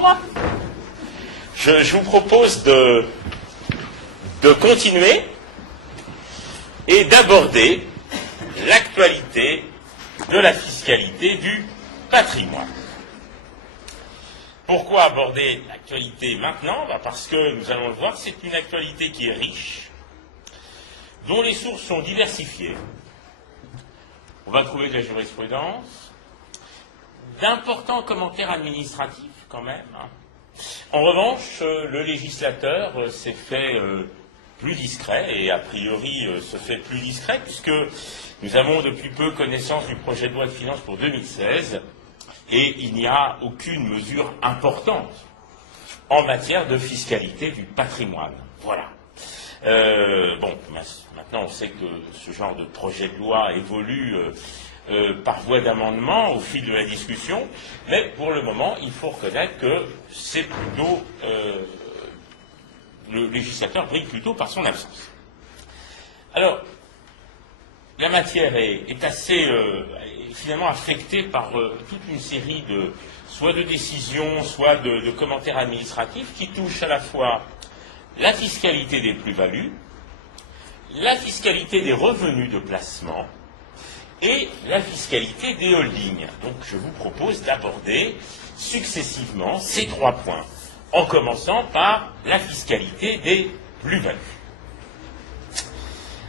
Bonjour. Je vous propose de continuer et d'aborder l'actualité de la fiscalité du patrimoine. Pourquoi aborder l'actualité maintenant? Parce que, nous allons le voir, c'est une actualité qui est riche, dont les sources sont diversifiées. On va trouver de la jurisprudence, d'importants commentaires administratifs quand même. En revanche, le législateur s'est fait plus discret, et a priori se fait plus discret, puisque nous avons depuis peu connaissance du projet de loi de finances pour 2016, et il n'y a aucune mesure importante en matière de fiscalité du patrimoine. Voilà. Maintenant on sait que ce genre de projet de loi évolue par voie d'amendement au fil de la discussion, mais pour le moment, il faut reconnaître que c'est plutôt le législateur brille plutôt par son absence. Alors, la matière est assez finalement affectée par toute une série soit de décisions, soit de commentaires administratifs qui touchent à la fois la fiscalité des plus-values, la fiscalité des revenus de placement et la fiscalité des holdings. Donc je vous propose d'aborder successivement ces trois points, en commençant par la fiscalité des plus-values.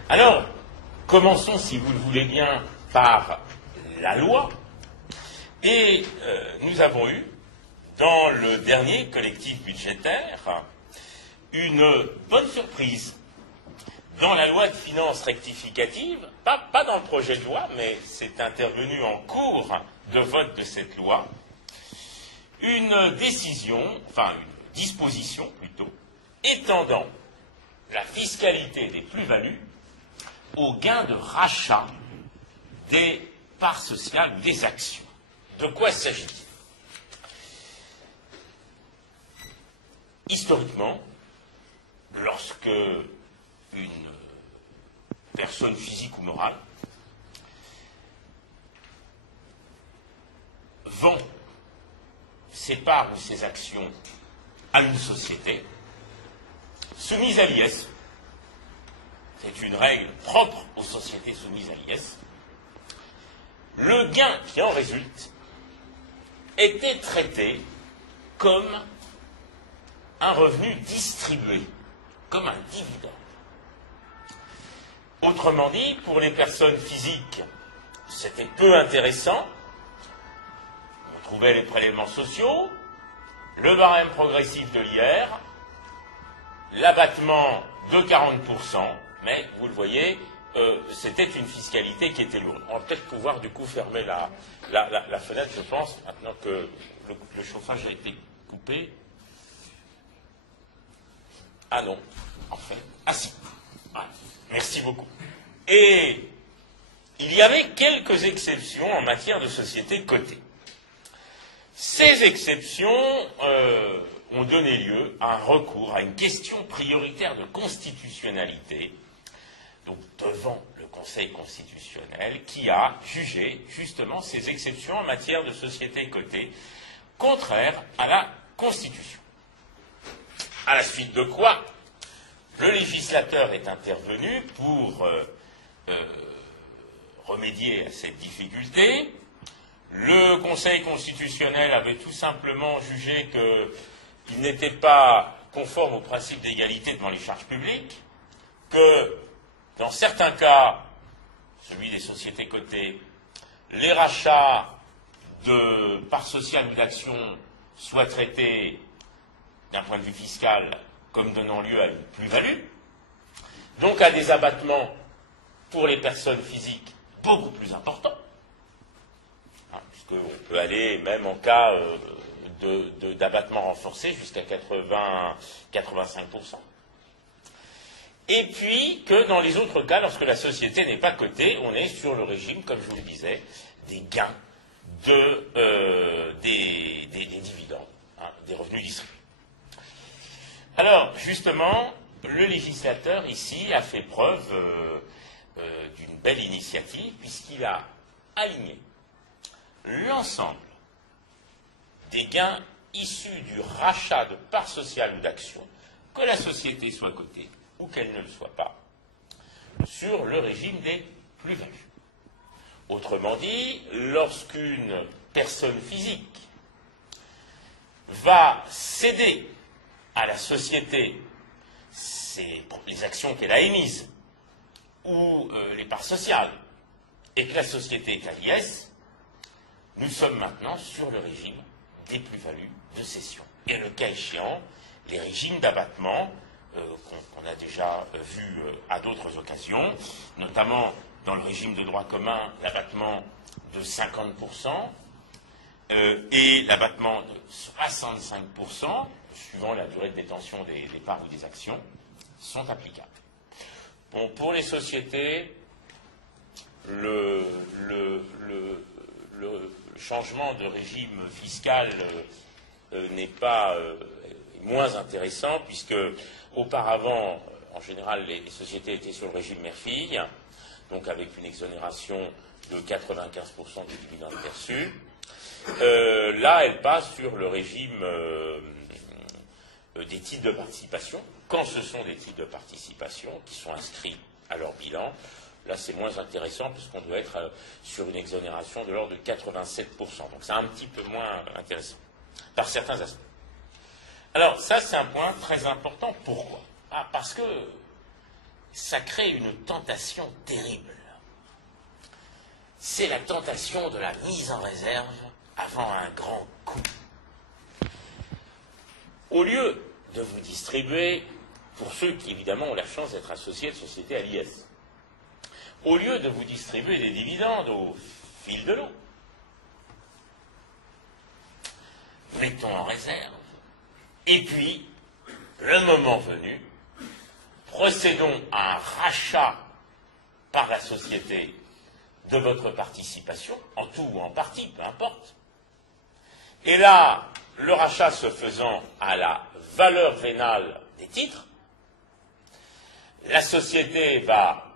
Alors, commençons, si vous le voulez bien, par la loi. Et nous avons eu, dans le dernier collectif budgétaire, une bonne surprise. Dans la loi de finances rectificative, pas dans le projet de loi, mais c'est intervenu en cours de vote de cette loi, une disposition plutôt, étendant la fiscalité des plus-values aux gains de rachat des parts sociales ou des actions. De quoi s'agit-il? Historiquement, lorsque une personne physique ou morale vend ses parts ou ses actions à une société soumise à l'IS, c'est une règle propre aux sociétés soumises à l'IS, le gain qui en résulte était traité comme un revenu distribué, comme un dividende. Autrement dit, pour les personnes physiques, c'était peu intéressant. On trouvait les prélèvements sociaux, le barème progressif de l'IR, l'abattement de 40%, mais vous le voyez, c'était une fiscalité qui était lourde. On va peut-être pouvoir du coup fermer la fenêtre, je pense, maintenant que le chauffage a été coupé. Ah non, en fait. Ah si. Ah, merci beaucoup. Et il y avait quelques exceptions en matière de sociétés cotées. Ces exceptions ont donné lieu à un recours à une question prioritaire de constitutionnalité, donc devant le Conseil constitutionnel, qui a jugé justement ces exceptions en matière de sociétés cotées contraires à la Constitution. À la suite de quoi, le législateur est intervenu pour remédier à cette difficulté. Le Conseil constitutionnel avait tout simplement jugé qu'il n'était pas conforme au principe d'égalité devant les charges publiques, que dans certains cas, celui des sociétés cotées, les rachats de parts sociales ou d'actions soient traités d'un point de vue fiscal comme donnant lieu à une plus-value, donc à des abattements pour les personnes physiques beaucoup plus importants, puisqu'on peut aller, même en cas d'abattement renforcé, jusqu'à 85%. Et puis que dans les autres cas, lorsque la société n'est pas cotée, on est sur le régime, comme je vous le disais, des gains des dividendes, des revenus distribués. Alors, justement, le législateur, ici, a fait preuve d'une belle initiative, puisqu'il a aligné l'ensemble des gains issues du rachat de parts sociales ou d'actions, que la société soit cotée ou qu'elle ne le soit pas, sur le régime des plus-values. Autrement dit, lorsqu'une personne physique va céder à la société les actions qu'elle a émises ou les parts sociales, et que la société est à l'IS, nous sommes maintenant sur le régime des plus-values de cession. Et le cas échéant, les régimes d'abattement qu'on a déjà vus à d'autres occasions, notamment dans le régime de droit commun, l'abattement de 50% et l'abattement de 65%, suivant la durée de détention des parts ou des actions, sont applicables. Bon, pour les sociétés, le changement de régime fiscal n'est pas moins intéressant, puisque auparavant, en général, les sociétés étaient sur le régime mère-fille, donc avec une exonération de 95% des dividendes perçus. Là, elle passe sur le régime des titres de participation, quand ce sont des titres de participation qui sont inscrits à leur bilan. Là, c'est moins intéressant puisqu'on doit être sur une exonération de l'ordre de 87%. Donc, c'est un petit peu moins intéressant, par certains aspects. Alors, ça, c'est un point très important. Pourquoi? Parce que ça crée une tentation terrible. C'est la tentation de la mise en réserve avant un grand coup. Au lieu de vous distribuer, pour ceux qui, évidemment, ont la chance d'être associés de sociétés à l'IS, au lieu de vous distribuer des dividendes au fil de l'eau, mettons en réserve. Et puis, le moment venu, procédons à un rachat par la société de votre participation, en tout ou en partie, peu importe. Et là, le rachat se faisant à la valeur vénale des titres, la société va,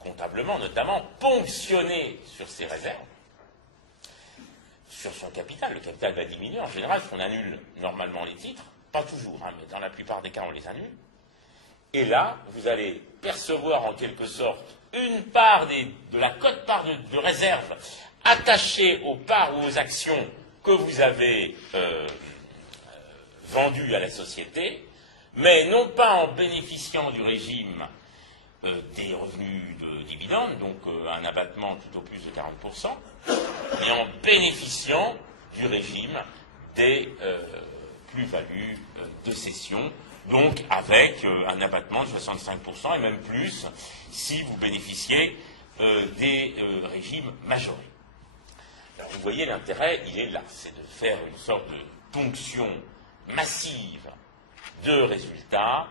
comptablement notamment, ponctionner sur ses réserves, sur son capital. Le capital va diminuer. En général, on annule normalement les titres, pas toujours, mais dans la plupart des cas, on les annule. Et là, vous allez percevoir en quelque sorte une part de la quote-part de réserve attachée aux parts ou aux actions que vous avez vendues à la société, mais non pas en bénéficiant du régime des revenus de dividendes, donc un abattement tout au plus de 40%, mais en bénéficiant du régime des plus-values de cession, donc avec un abattement de 65% et même plus si vous bénéficiez des régimes majorés. Alors vous voyez, l'intérêt, il est là, c'est de faire une sorte de ponction massive de résultats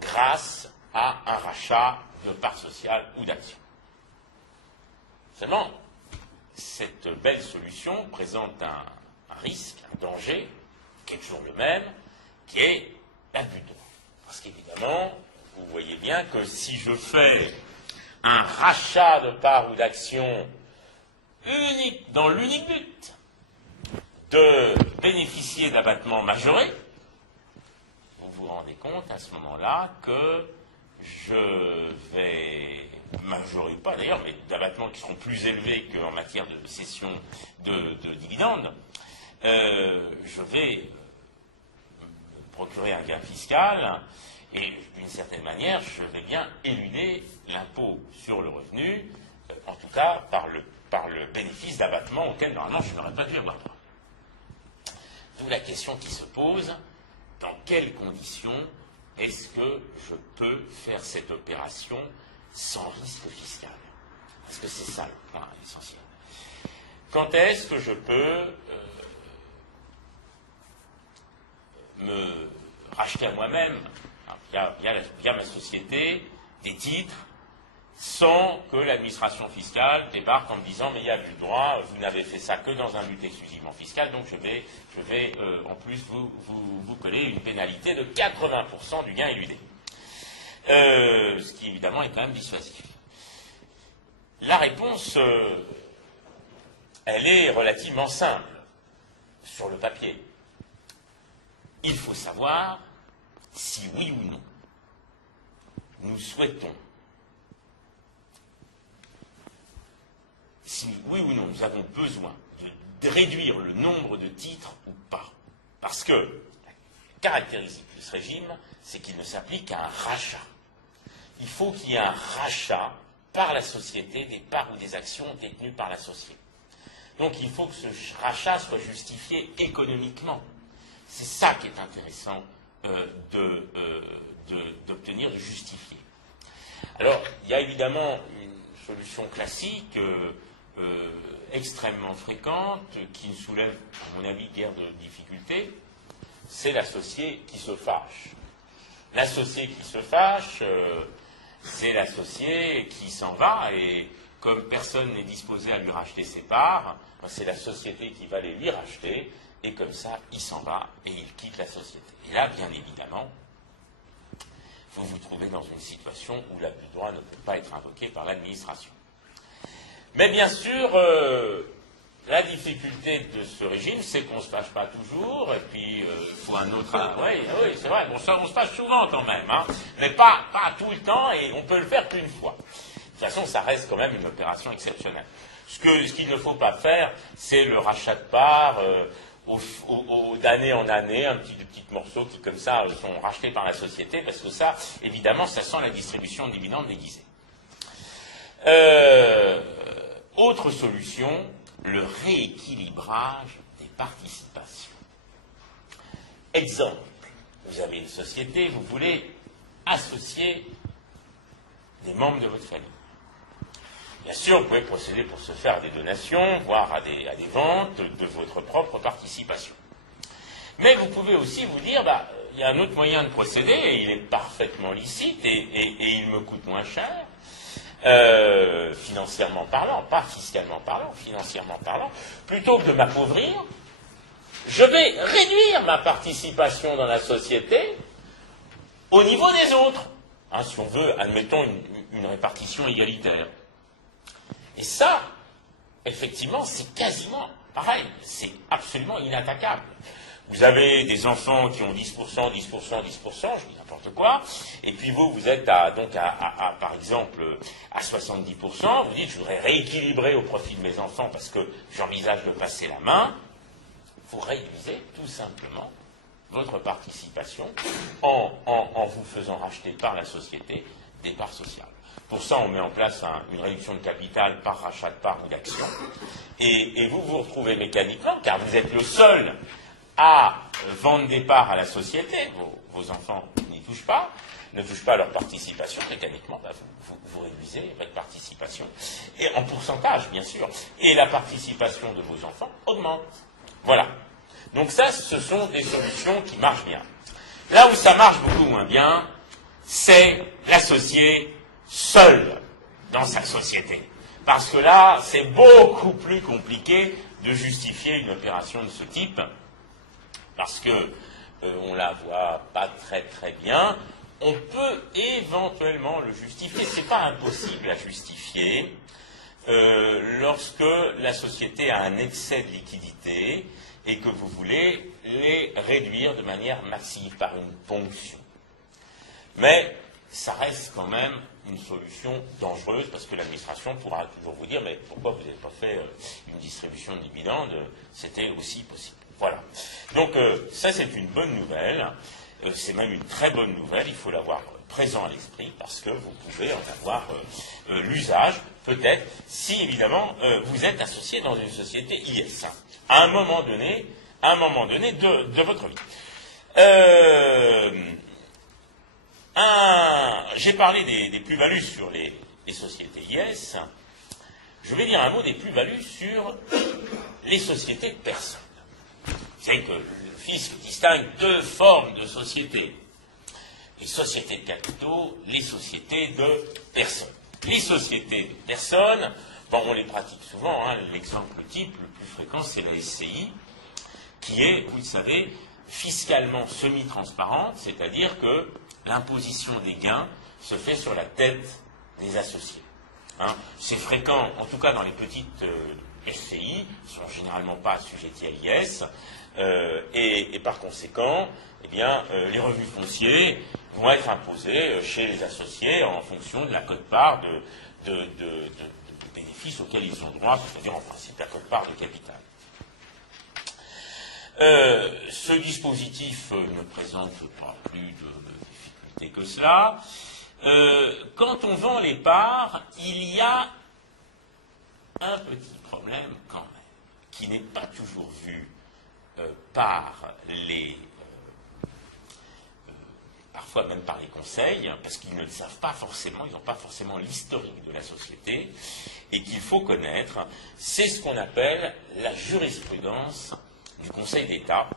grâce à un rachat de parts sociales ou d'actions. Seulement, cette belle solution présente un risque, un danger, qui est toujours le même, qui est l'abus de droit. Parce qu'évidemment, vous voyez bien que si je fais un rachat de parts ou d'actions unique, dans l'unique but de bénéficier d'abattements majorés, vous vous rendez compte à ce moment-là que je vais majorer ou pas d'ailleurs, mais d'abattements qui seront plus élevés qu'en matière de cession de dividendes, je vais procurer un gain fiscal et d'une certaine manière, je vais bien éluder l'impôt sur le revenu, en tout cas par le bénéfice d'abattement auquel normalement je n'aurais pas dû avoir droit. D'où la question qui se pose, dans quelles conditions est-ce que je peux faire cette opération sans risque fiscal? Parce que c'est ça le point essentiel. Quand est-ce que je peux me racheter à moi-même, via ma société, des titres, sans que l'administration fiscale débarque en me disant mais il y a du droit, vous n'avez fait ça que dans un but exclusivement fiscal, donc je vais en plus vous coller une pénalité de 80% du gain éludé. Ce qui évidemment est quand même dissuasif. La réponse, elle est relativement simple sur le papier. il faut savoir si oui ou non nous souhaitons, si oui ou non nous avons besoin de réduire le nombre de titres ou pas. Parce que la caractéristique de ce régime, c'est qu'il ne s'applique qu'à un rachat. Il faut qu'il y ait un rachat par la société des parts ou des actions détenues par l'associé. Donc il faut que ce rachat soit justifié économiquement. C'est ça qui est intéressant d'obtenir, de justifier. Alors, il y a évidemment une solution classique, extrêmement fréquente, qui ne soulève, à mon avis, guère de difficultés, c'est l'associé qui se fâche. L'associé qui se fâche, c'est l'associé qui s'en va, et comme personne n'est disposé à lui racheter ses parts, c'est la société qui va les lui racheter, et comme ça, il s'en va et il quitte la société. Et là, bien évidemment, vous vous trouvez dans une situation où l'abus de droit ne peut pas être invoqué par l'administration. Mais bien sûr, la difficulté de ce régime, c'est qu'on ne se fâche pas toujours, et puis il faut un autre... Oui, c'est vrai, bon, ça, on se fâche souvent quand même, hein, mais pas tout le temps, et on peut le faire qu'une fois. De toute façon, ça reste quand même une opération exceptionnelle. Ce qu'il ne faut pas faire, c'est le rachat de parts d'année en année, de petits morceaux qui, comme ça, sont rachetés par la société, parce que ça, évidemment, ça sent la distribution de dividendes déguisés. Autre solution, le rééquilibrage des participations. Exemple, vous avez une société, vous voulez associer des membres de votre famille. Bien sûr, vous pouvez procéder pour ce faire à des donations, voire à des ventes de votre propre participation. Mais vous pouvez aussi vous dire, il y a un autre moyen de procéder, et il est parfaitement licite, et il me coûte moins cher, financièrement parlant, pas fiscalement parlant, financièrement parlant, plutôt que de m'appauvrir, je vais réduire ma participation dans la société au niveau des autres. Hein, si on veut, admettons, une répartition égalitaire. Et ça, effectivement, c'est quasiment pareil, c'est absolument inattaquable. Vous avez des enfants qui ont 10%, 10%, 10%, je dis n'importe quoi, et puis vous êtes par exemple, à 70%, vous dites, je voudrais rééquilibrer au profit de mes enfants parce que j'envisage de passer la main. Vous réduisez tout simplement votre participation en vous faisant racheter par la société des parts sociales. Pour ça, on met en place une réduction de capital par rachat de parts ou d'actions. Et vous vous retrouvez mécaniquement, car vous êtes le seul à vendre des parts à la société, vos enfants n'y touchent pas, ne touchent pas leur participation, mécaniquement, vous réduisez votre participation. Et en pourcentage, bien sûr. Et la participation de vos enfants augmente. Voilà. Donc ça, ce sont des solutions qui marchent bien. Là où ça marche beaucoup moins bien, c'est l'associé seul dans sa société. Parce que là, c'est beaucoup plus compliqué de justifier une opération de ce type, parce que on la voit pas très très bien. On peut éventuellement le justifier, c'est pas impossible à justifier, lorsque la société a un excès de liquidité et que vous voulez les réduire de manière massive par une ponction. Mais ça reste quand même une solution dangereuse, parce que l'administration pourra toujours vous dire, mais pourquoi vous n'avez pas fait une distribution de dividendes, c'était aussi possible. Voilà. Donc ça, c'est une bonne nouvelle, c'est même une très bonne nouvelle, il faut l'avoir présent à l'esprit, parce que vous pouvez en avoir l'usage, peut-être, si évidemment vous êtes associé dans une société IS, à un moment donné de votre vie. J'ai parlé des plus-values sur les sociétés IS. Je vais dire un mot des plus-values sur les sociétés de personnes. Vous savez que le fisc distingue deux formes de sociétés. Les sociétés de capitaux, les sociétés de personnes. Les sociétés de personnes, on les pratique souvent, hein, l'exemple type le plus fréquent, c'est la SCI, qui est, vous le savez, fiscalement semi-transparente, c'est-à-dire que l'imposition des gains se fait sur la tête des associés. Hein. C'est fréquent, en tout cas dans les petites SCI, qui ne sont généralement pas assujetties à l'IS, Et par conséquent, eh bien, les revenus fonciers vont être imposés chez les associés en fonction de la quote-part de bénéfices auxquels ils ont droit, c'est-à-dire en principe la quote-part de capital. Ce dispositif ne présente pas plus de difficultés que cela. Quand on vend les parts, il y a un petit problème quand même, qui n'est pas toujours vu par les parfois même par les conseils, parce qu'ils ne le savent pas forcément, ils n'ont pas forcément l'historique de la société, et qu'il faut connaître, c'est ce qu'on appelle la jurisprudence du Conseil d'État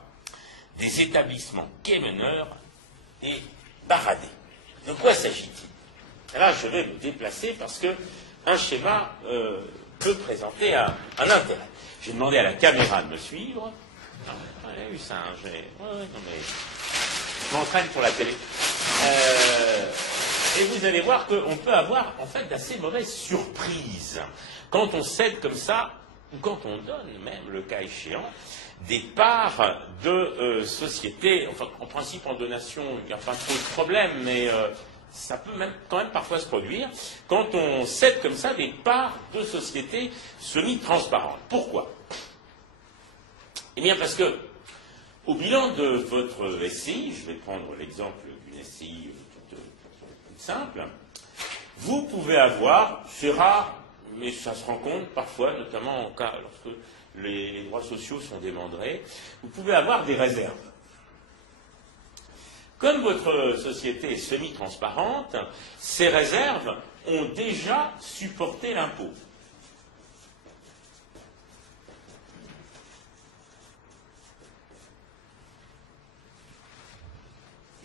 des établissements quai-meneurs et baradés. De quoi s'agit-il? Là, je vais me déplacer parce que un schéma peut présenter un intérêt. J'ai demandé à la caméra de me suivre. Non, elle a eu ça, hein, non mais je m'entraîne pour la télé. Et vous allez voir qu'on peut avoir en fait d'assez mauvaises surprises quand on cède comme ça, ou quand on donne même, le cas échéant, des parts de sociétés. Enfin, en principe, en donation, il n'y a pas trop de problème, mais ça peut même, quand même parfois se produire quand on cède comme ça des parts de sociétés semi-transparentes. Pourquoi? Eh bien, parce que au bilan de votre SCI, je vais prendre l'exemple d'une SCI toute simple, vous pouvez avoir, c'est rare, mais ça se rencontre parfois, notamment en cas lorsque les droits sociaux sont démembrés, vous pouvez avoir des réserves. Comme votre société est semi-transparente, ces réserves ont déjà supporté l'impôt.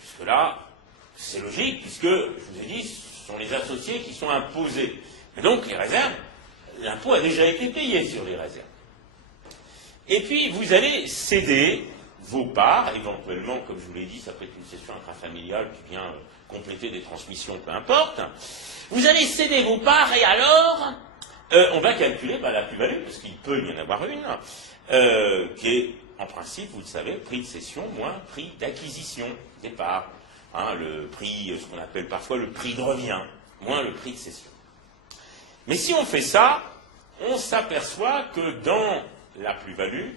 Jusque-là, c'est logique, puisque, je vous ai dit, ce sont les associés qui sont imposés. Et donc, les réserves, l'impôt a déjà été payé sur les réserves. Et puis, vous allez céder vos parts, éventuellement, comme je vous l'ai dit, ça peut être une cession intrafamiliale qui vient compléter des transmissions, peu importe. Vous allez céder vos parts et alors, on va calculer la plus-value, parce qu'il peut y en avoir une, qui est, en principe, vous le savez, prix de cession moins prix d'acquisition des parts. Hein, le prix, ce qu'on appelle parfois le prix de revient, moins le prix de cession. Mais si on fait ça, on s'aperçoit que dans la plus-value,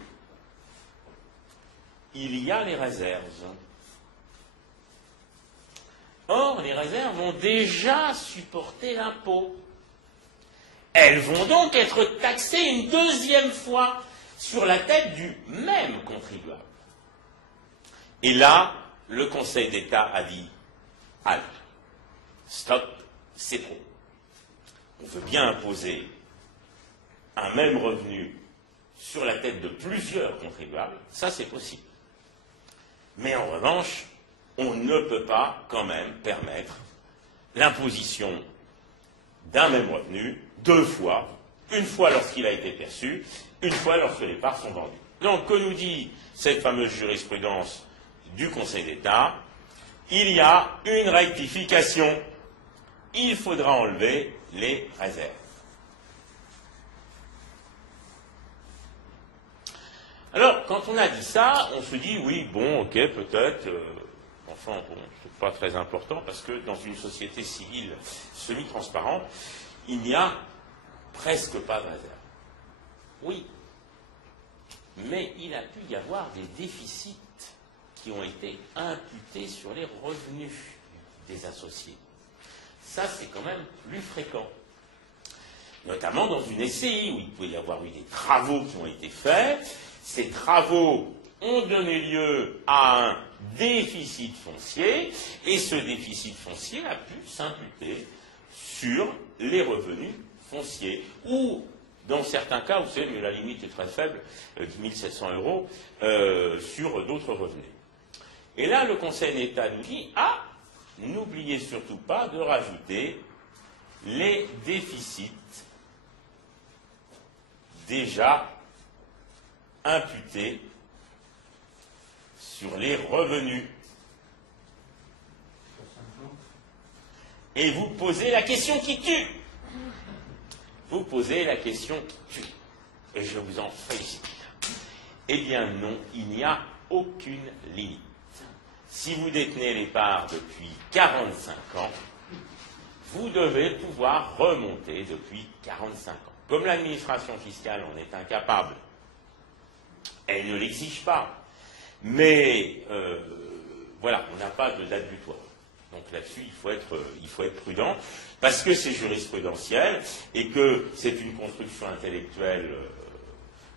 il y a les réserves. Or, les réserves ont déjà supporté l'impôt. Elles vont donc être taxées une deuxième fois sur la tête du même contribuable. Et là, le Conseil d'État a dit « Halte, stop, c'est trop. On veut bien imposer un même revenu sur la tête de plusieurs contribuables, ça c'est possible. Mais en revanche, on ne peut pas quand même permettre l'imposition d'un même revenu deux fois, une fois lorsqu'il a été perçu, une fois lorsque les parts sont vendues. Donc, que nous dit cette fameuse jurisprudence du Conseil d'État? Il y a une rectification. Il faudra enlever les réserves. Alors, quand on a dit ça, on se dit, oui, bon, ok, peut-être, enfin, bon, c'est pas très important, parce que dans une société civile semi-transparente, il n'y a presque pas de réserve. Oui, mais il a pu y avoir des déficits qui ont été imputés sur les revenus des associés. Ça, c'est quand même plus fréquent. Notamment dans une SCI, où il peut y avoir eu des travaux qui ont été faits. Ces travaux ont donné lieu à un déficit foncier, et ce déficit foncier a pu s'imputer sur les revenus fonciers. Ou, dans certains cas, vous savez, mais la limite est très faible, 10 700 €, sur d'autres revenus. Et là, le Conseil d'État nous dit, ah, n'oubliez surtout pas de rajouter les déficits déjà imputés sur les revenus. Et vous posez la question qui tue. Vous posez la question qui tue. Et je vous en félicite. Eh bien non, il n'y a aucune limite. Si vous détenez les parts depuis 45 ans, vous devez pouvoir remonter depuis 45 ans. Comme l'administration fiscale en est incapable, elle ne l'exige pas. Mais voilà, on n'a pas de date butoir. Donc là-dessus, il faut être prudent, parce que c'est jurisprudentiel et que c'est une construction intellectuelle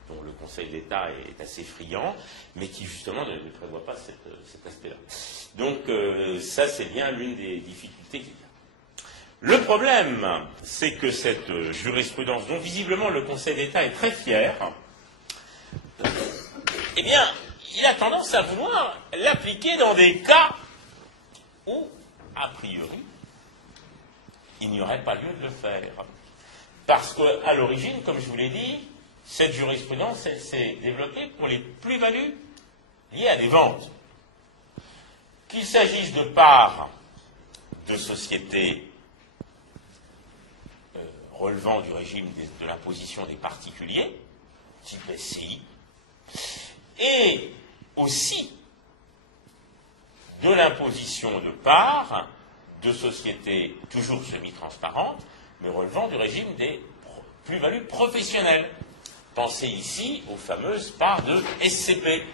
dont le Conseil d'État est assez friand, mais qui justement ne prévoit pas cet aspect-là. Donc ça, c'est bien l'une des difficultés qu'il y a. Le problème, c'est que cette jurisprudence, dont visiblement le Conseil d'État est très fier, eh bien, il a tendance à vouloir l'appliquer dans des cas où, a priori, il n'y aurait pas lieu de le faire. Parce qu'à l'origine, comme je vous l'ai dit, cette jurisprudence, elle s'est développée pour les plus-values liées à des ventes. Qu'il s'agisse de parts de sociétés relevant du régime de l'imposition des particuliers, type SCI, et aussi de l'imposition de parts de sociétés toujours semi-transparentes, mais relevant du régime des plus-values professionnelles. Pensez ici aux fameuses parts de SCP,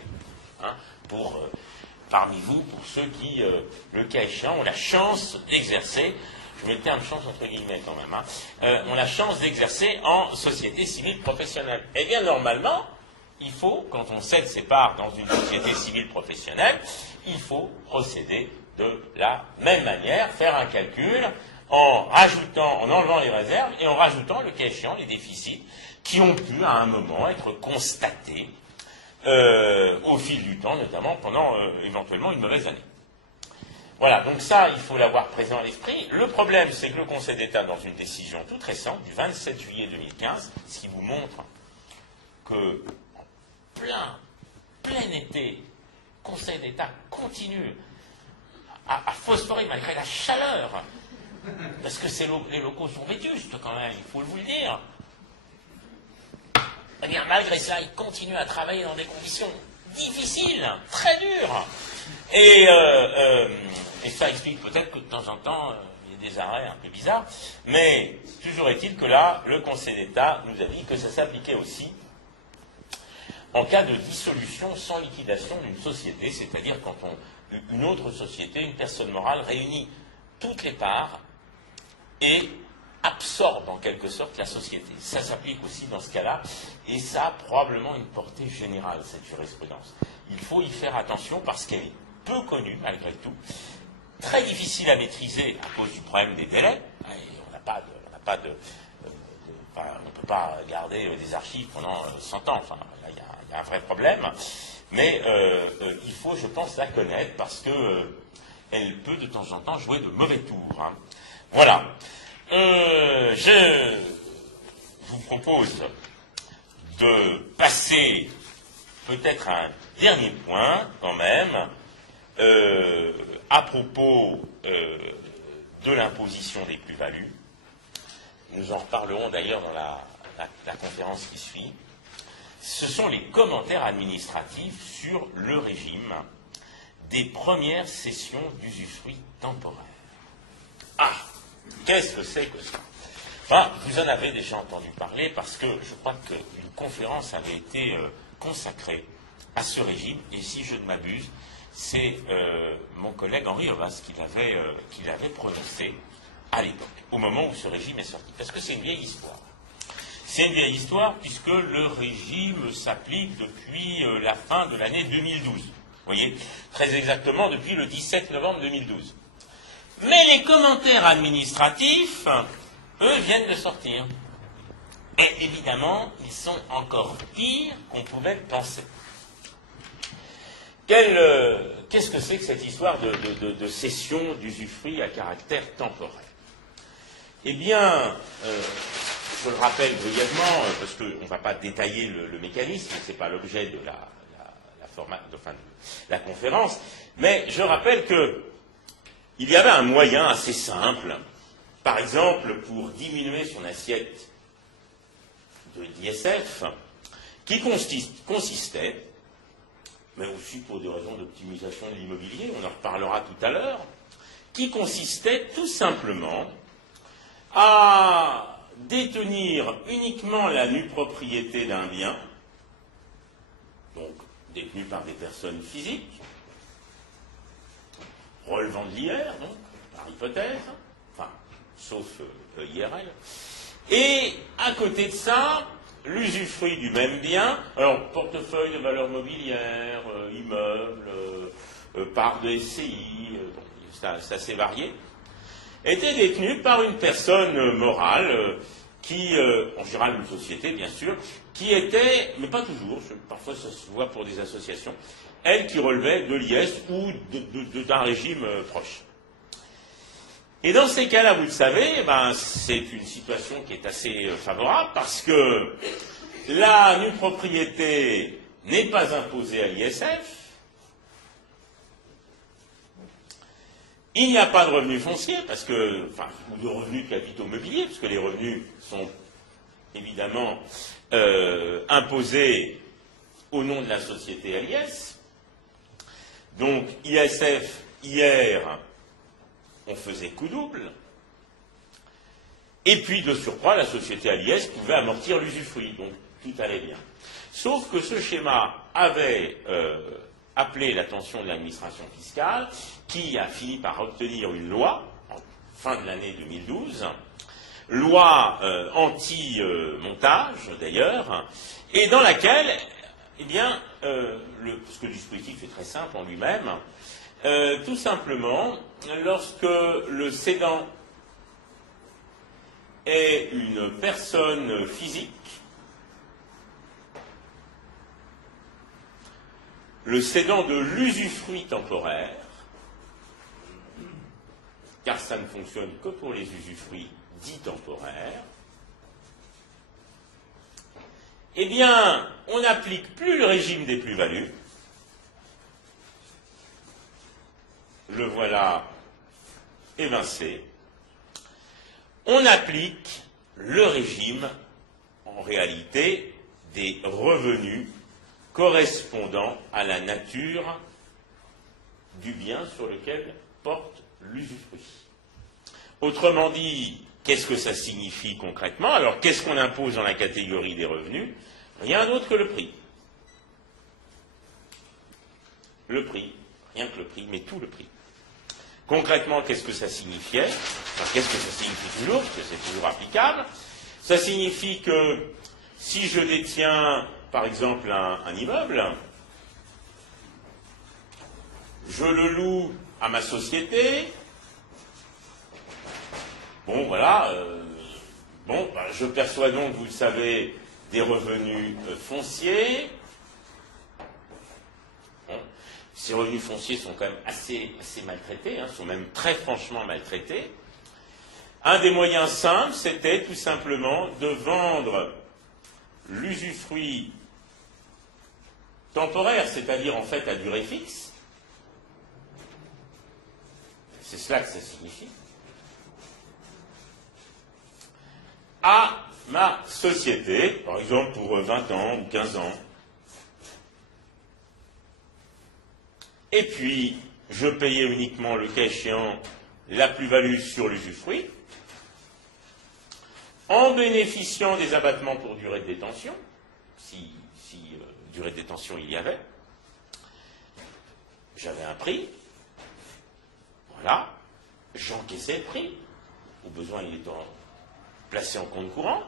hein, parmi vous, pour ceux qui, le cas échéant, ont la chance d'exercer, je mets le terme chance entre guillemets quand même, hein, ont la chance d'exercer en société civile professionnelle. Eh bien, normalement, il faut, quand on cède ses parts dans une société civile professionnelle, il faut procéder de la même manière, faire un calcul en enlevant les réserves et en rajoutant, le cas échéant, les déficits qui ont pu, à un moment, être constatés au fil du temps, notamment pendant éventuellement une mauvaise année. Voilà, donc ça, il faut l'avoir présent à l'esprit. Le problème, c'est que le Conseil d'État, dans une décision toute récente, du 27 juillet 2015, ce qui vous montre que, plein été, le Conseil d'État continue à phosphorer malgré la chaleur, parce que les locaux sont vétustes quand même, il faut vous le dire. Eh bien, malgré ça, il continue à travailler dans des conditions difficiles, très dures. Et ça explique peut-être que de temps en temps, il y a des arrêts un peu bizarres, mais toujours est-il que là, le Conseil d'État nous a dit que ça s'appliquait aussi en cas de dissolution sans liquidation d'une société, c'est-à-dire quand une autre société, une personne morale, réunit toutes les parts et absorbe en quelque sorte la société. Ça s'applique aussi dans ce cas-là, et ça a probablement une portée générale, cette jurisprudence. Il faut y faire attention parce qu'elle est peu connue, malgré tout, très difficile à maîtriser à cause du problème des délais. On ne peut pas garder des archives pendant 100 ans, enfin, là, il y a un vrai problème, mais il faut, je pense, la connaître parce que elle peut de temps en temps jouer de mauvais tours. Hein. Voilà. Je vous propose de passer peut-être à un dernier point, quand même, à propos de l'imposition des plus-values. Nous en reparlerons d'ailleurs dans la conférence qui suit. Ce sont les commentaires administratifs sur le régime des premières cessions d'usufruit temporaire. Ah! Qu'est-ce que c'est que ça? Enfin, vous en avez déjà entendu parler parce que je crois qu'une conférence avait été consacrée à ce régime, et si je ne m'abuse, c'est mon collègue Henri Ovas qui l'avait prononcé à l'époque, au moment où ce régime est sorti. Parce que c'est une vieille histoire. C'est une vieille histoire puisque le régime s'applique depuis la fin de l'année 2012. Vous voyez, très exactement depuis le 17 novembre 2012. Mais les commentaires administratifs, eux, viennent de sortir. Et évidemment, ils sont encore pires qu'on pouvait le penser. Qu'est-ce que c'est que cette histoire de cession d'usufruit à caractère temporaire? Eh bien, je le rappelle brièvement, parce qu'on ne va pas détailler le mécanisme, ce n'est pas l'objet de la conférence, mais je rappelle que il y avait un moyen assez simple, par exemple pour diminuer son assiette d'ISF, qui consistait, mais aussi pour des raisons d'optimisation de l'immobilier, on en reparlera tout à l'heure, qui consistait tout simplement à détenir uniquement la nue propriété d'un bien, donc détenu par des personnes physiques, relevant de l'IR, donc, par hypothèse, enfin, sauf IRL, et à côté de ça, l'usufruit du même bien, alors portefeuille de valeurs mobilières, immeubles, parts de SCI, c'est assez varié, était détenu par une personne morale qui, en général une société bien sûr, qui était, mais pas toujours, parfois ça se voit pour des associations, elle qui relevait de l'IS ou d'un régime proche. Et dans ces cas-là, vous le savez, c'est une situation qui est assez favorable parce que la nue propriété n'est pas imposée à l'ISF, il n'y a pas de revenus fonciers, ou de revenus de capitaux mobiliers, parce que les revenus sont évidemment imposés au nom de la société à l'IS. Donc ISF, IR, on faisait coup double. Et puis, de surcroît, la société à l'IS pouvait amortir l'usufruit, donc tout allait bien. Sauf que ce schéma avait appelé l'attention de l'administration fiscale, qui a fini par obtenir une loi, en fin de l'année 2012, loi anti-montage d'ailleurs, et dans laquelle, eh bien, parce que le dispositif est très simple en lui-même, tout simplement, lorsque le cédant est une personne physique, le cédant de l'usufruit temporaire, car ça ne fonctionne que pour les usufruits dits temporaires, eh bien, on n'applique plus le régime des plus-values. Le voilà évincé. On applique le régime, en réalité, des revenus correspondant à la nature du bien sur lequel porte l'usufruit. Autrement dit, qu'est-ce que ça signifie concrètement? Alors, qu'est-ce qu'on impose dans la catégorie des revenus? Rien d'autre que le prix. Le prix, rien que le prix, mais tout le prix. Concrètement, qu'est-ce que ça signifiait? Enfin, qu'est-ce que ça signifie toujours? Parce que c'est toujours applicable. Ça signifie que si je détiens, par exemple, un immeuble, je le loue à ma société. Bon, voilà. Je perçois donc, vous le savez, des revenus fonciers. Bon, ces revenus fonciers sont quand même assez maltraités, sont même très franchement maltraités. Un des moyens simples, c'était tout simplement de vendre l'usufruit temporaire, c'est-à-dire en fait à durée fixe. C'est cela que ça signifie. À ma société, par exemple pour 20 ans ou 15 ans. Et puis, je payais uniquement, le cas échéant, la plus-value sur l'usufruit, en bénéficiant des abattements pour durée de détention, si durée de détention il y avait. J'avais un prix, voilà, j'encaissais le prix, au besoin il est placé en compte courant,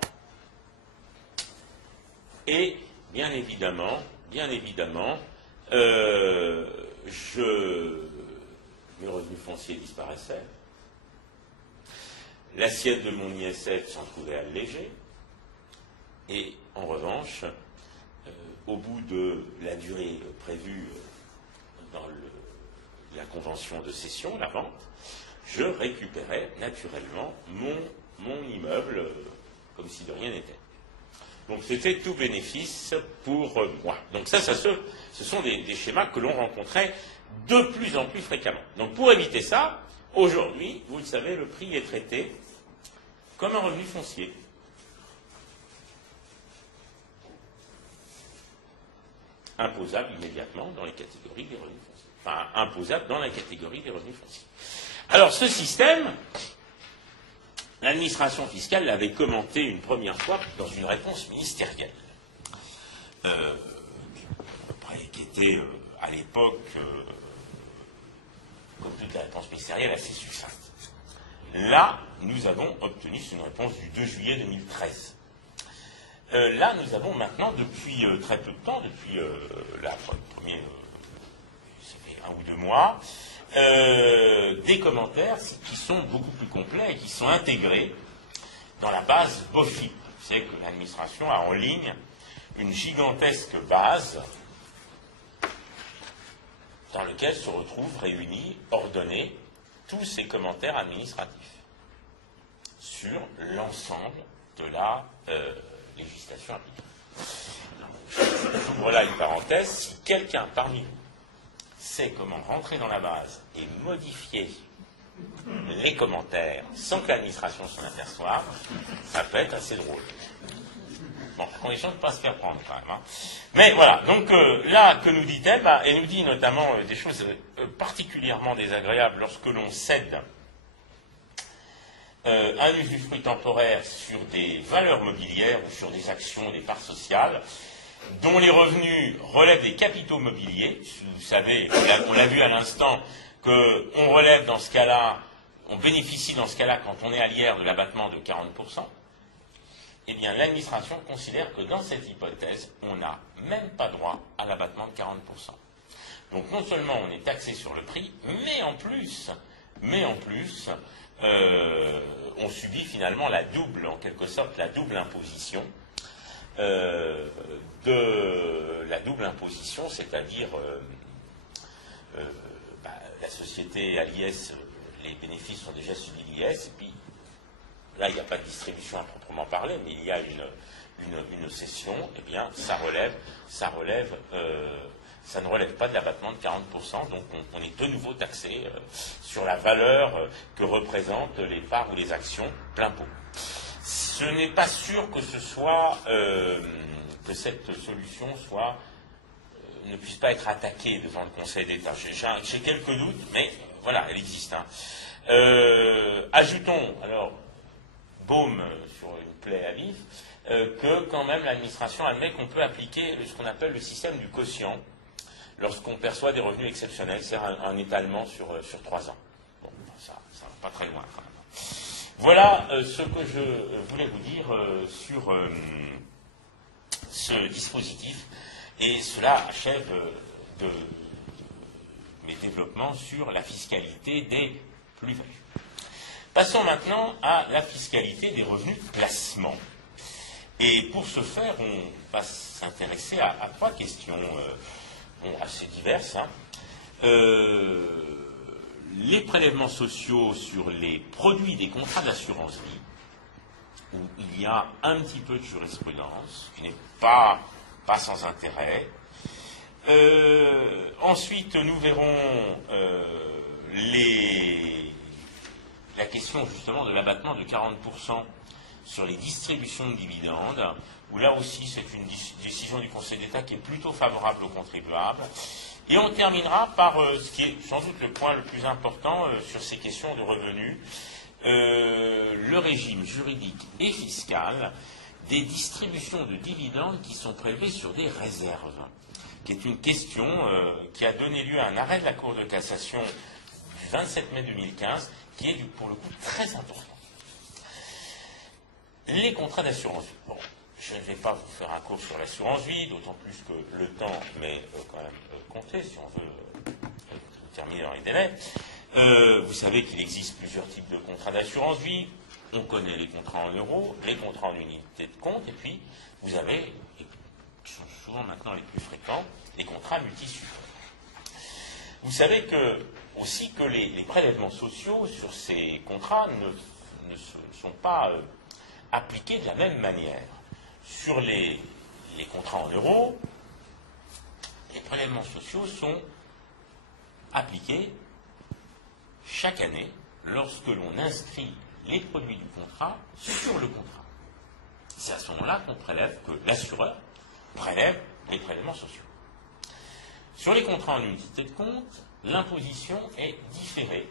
et bien évidemment, mes revenus fonciers disparaissaient, l'assiette de mon ISF s'en trouvait allégée, et en revanche, au bout de la durée prévue dans la convention de cession, la vente, je récupérais naturellement mon immeuble comme si de rien n'était. Donc c'était tout bénéfice pour moi. Donc ce sont des schémas que l'on rencontrait de plus en plus fréquemment. Donc pour éviter ça, aujourd'hui, vous le savez, le prix est traité comme un revenu foncier. imposable immédiatement dans les catégories des revenus fonciers. Enfin, imposable dans la catégorie des revenus fonciers. Alors, ce système, l'administration fiscale l'avait commenté une première fois dans une réponse ministérielle, qui était à l'époque, comme toute la réponse ministérielle, assez succincte. Là, nous avons obtenu, c'est une réponse du 2 juillet 2013. Là, nous avons maintenant, depuis très peu de temps, depuis la première, ça fait 1 ou 2 mois, des commentaires qui sont beaucoup plus complets et qui sont intégrés dans la base BOFIP. Vous savez que l'administration a en ligne une gigantesque base dans laquelle se retrouvent réunis, ordonnés, tous ces commentaires administratifs sur l'ensemble de la législation applicable. J'ouvre là une parenthèse. Si quelqu'un parmi vous sait comment rentrer dans la base et modifier les commentaires sans que l'administration s'en aperçoive, ça peut être assez drôle. Bon, à condition de ne pas se faire prendre quand même. Hein. Mais voilà, donc là, que nous dit-elle, elle nous dit notamment des choses particulièrement désagréables lorsque l'on cède un usufruit temporaire sur des valeurs mobilières ou sur des actions, des parts sociales, dont les revenus relèvent des capitaux mobiliers. Vous savez, on l'a vu à l'instant, qu'on relève dans ce cas-là, on bénéficie dans ce cas-là, quand on est à l'IR, de l'abattement de 40%. Eh bien, l'administration considère que dans cette hypothèse, on n'a même pas droit à l'abattement de 40%. Donc, non seulement on est taxé sur le prix, mais en plus, on subit finalement en quelque sorte, la double imposition, c'est-à-dire la société à l'IS, les bénéfices sont déjà subis l'IS, et puis là, il n'y a pas de distribution à proprement parler, mais il y a une cession, eh bien, ça ne relève pas de l'abattement de 40%, donc on est de nouveau taxé sur la valeur que représentent les parts ou les actions plein pot. Ce n'est pas sûr que que cette solution ne puisse pas être attaquée devant le Conseil d'État. J'ai quelques doutes, mais voilà, elle existe. Hein. Ajoutons, alors, baume sur une plaie à vif, que quand même l'administration admet qu'on peut appliquer ce qu'on appelle le système du quotient lorsqu'on perçoit des revenus exceptionnels, c'est un étalement sur 3 ans. Bon, ça va pas très loin quand même. Voilà ce que je voulais vous dire sur ce dispositif, et cela achève de mes développements sur la fiscalité des plus-values. Passons maintenant à la fiscalité des revenus de placement. Et pour ce faire, on va s'intéresser à 3 questions assez diverses. Hein. Les prélèvements sociaux sur les produits des contrats d'assurance vie, où il y a un petit peu de jurisprudence, qui n'est pas sans intérêt. Ensuite, nous verrons la question justement de l'abattement de 40% sur les distributions de dividendes, où là aussi c'est une décision du Conseil d'État qui est plutôt favorable aux contribuables. Et on terminera par ce qui est sans doute le point le plus important sur ces questions de revenus, le régime juridique et fiscal des distributions de dividendes qui sont prélevées sur des réserves, qui est une question qui a donné lieu à un arrêt de la Cour de cassation du 27 mai 2015, qui est pour le coup très important. Les contrats d'assurance vie. Bon, je ne vais pas vous faire un cours sur l'assurance vie, d'autant plus que le temps m'est quand même compté, si on veut terminer dans les délais. Vous savez qu'il existe plusieurs types de contrats d'assurance vie. On connaît les contrats en euros, les contrats en unité de compte, et puis vous avez, et qui sont souvent maintenant les plus fréquents, les contrats multisupports. Vous savez aussi que les prélèvements sociaux sur ces contrats ne sont pas appliqués de la même manière. Sur les contrats en euros, les prélèvements sociaux sont appliqués chaque année lorsque l'on inscrit les produits du contrat sur le contrat. C'est à ce moment-là qu'on prélève, que l'assureur prélève les prélèvements sociaux. Sur les contrats en unité de compte, l'imposition est différée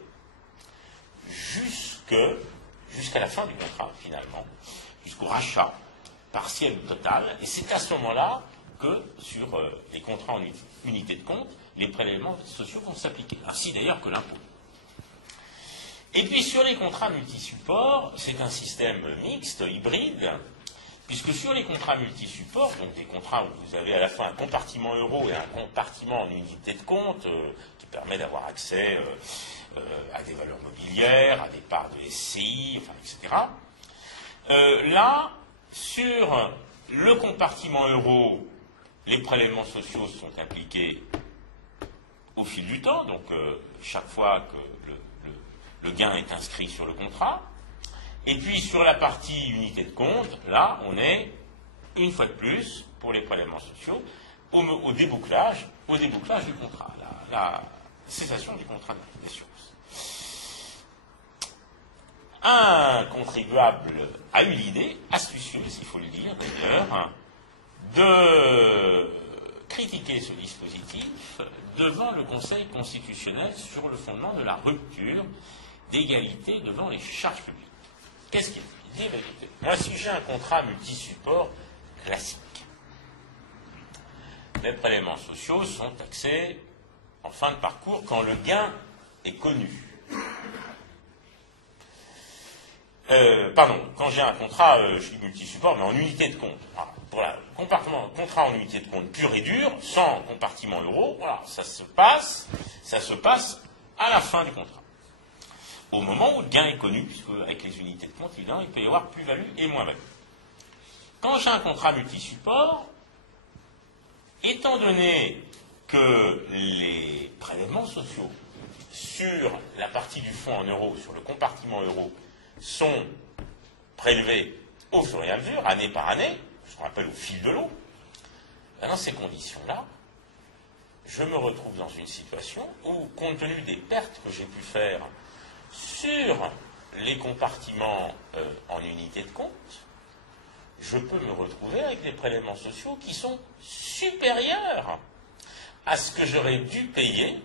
jusqu'à la fin du contrat, finalement, jusqu'au rachat partiel ou total, et c'est à ce moment-là que sur les contrats en unité de compte, les prélèvements sociaux vont s'appliquer, ainsi d'ailleurs que l'impôt. Et puis sur les contrats multisupports, c'est un système mixte, hybride, puisque sur les contrats multisupports, donc des contrats où vous avez à la fois un compartiment euro et un compartiment en unité de compte, qui permet d'avoir accès à des valeurs mobilières, à des parts de SCI, enfin, etc. Là, sur le compartiment euro, les prélèvements sociaux sont appliqués au fil du temps, donc chaque fois que le gain est inscrit sur le contrat. Et puis sur la partie unité de compte, là, on est, une fois de plus, pour les prélèvements sociaux, au débouclage du contrat, la cessation du contrat d'assurance. Un contribuable a eu l'idée, astucieuse, il faut le dire d'ailleurs, de critiquer ce dispositif devant le Conseil constitutionnel sur le fondement de la rupture d'égalité devant les charges publiques. Qu'est-ce qu'il dit? Moi, si j'ai un contrat multisupport classique, les prélèvements sociaux sont taxés en fin de parcours quand le gain est connu. Quand j'ai un contrat, je dis multisupport, mais en unité de compte. Voilà, contrat en unité de compte pur et dur, sans compartiment euro, voilà, ça se passe à la fin du contrat. Au moment où le gain est connu, puisque avec les unités de compte, évidemment, il peut y avoir plus-value et moins-value. Quand j'ai un contrat multisupport, étant donné que les prélèvements sociaux sur la partie du fonds en euros, sur le compartiment euro, sont prélevés au fur et à mesure, année par année, ce qu'on appelle au fil de l'eau, dans ces conditions-là, je me retrouve dans une situation où, compte tenu des pertes que j'ai pu faire sur les compartiments en unité de compte, je peux me retrouver avec des prélèvements sociaux qui sont supérieurs à ce que j'aurais dû payer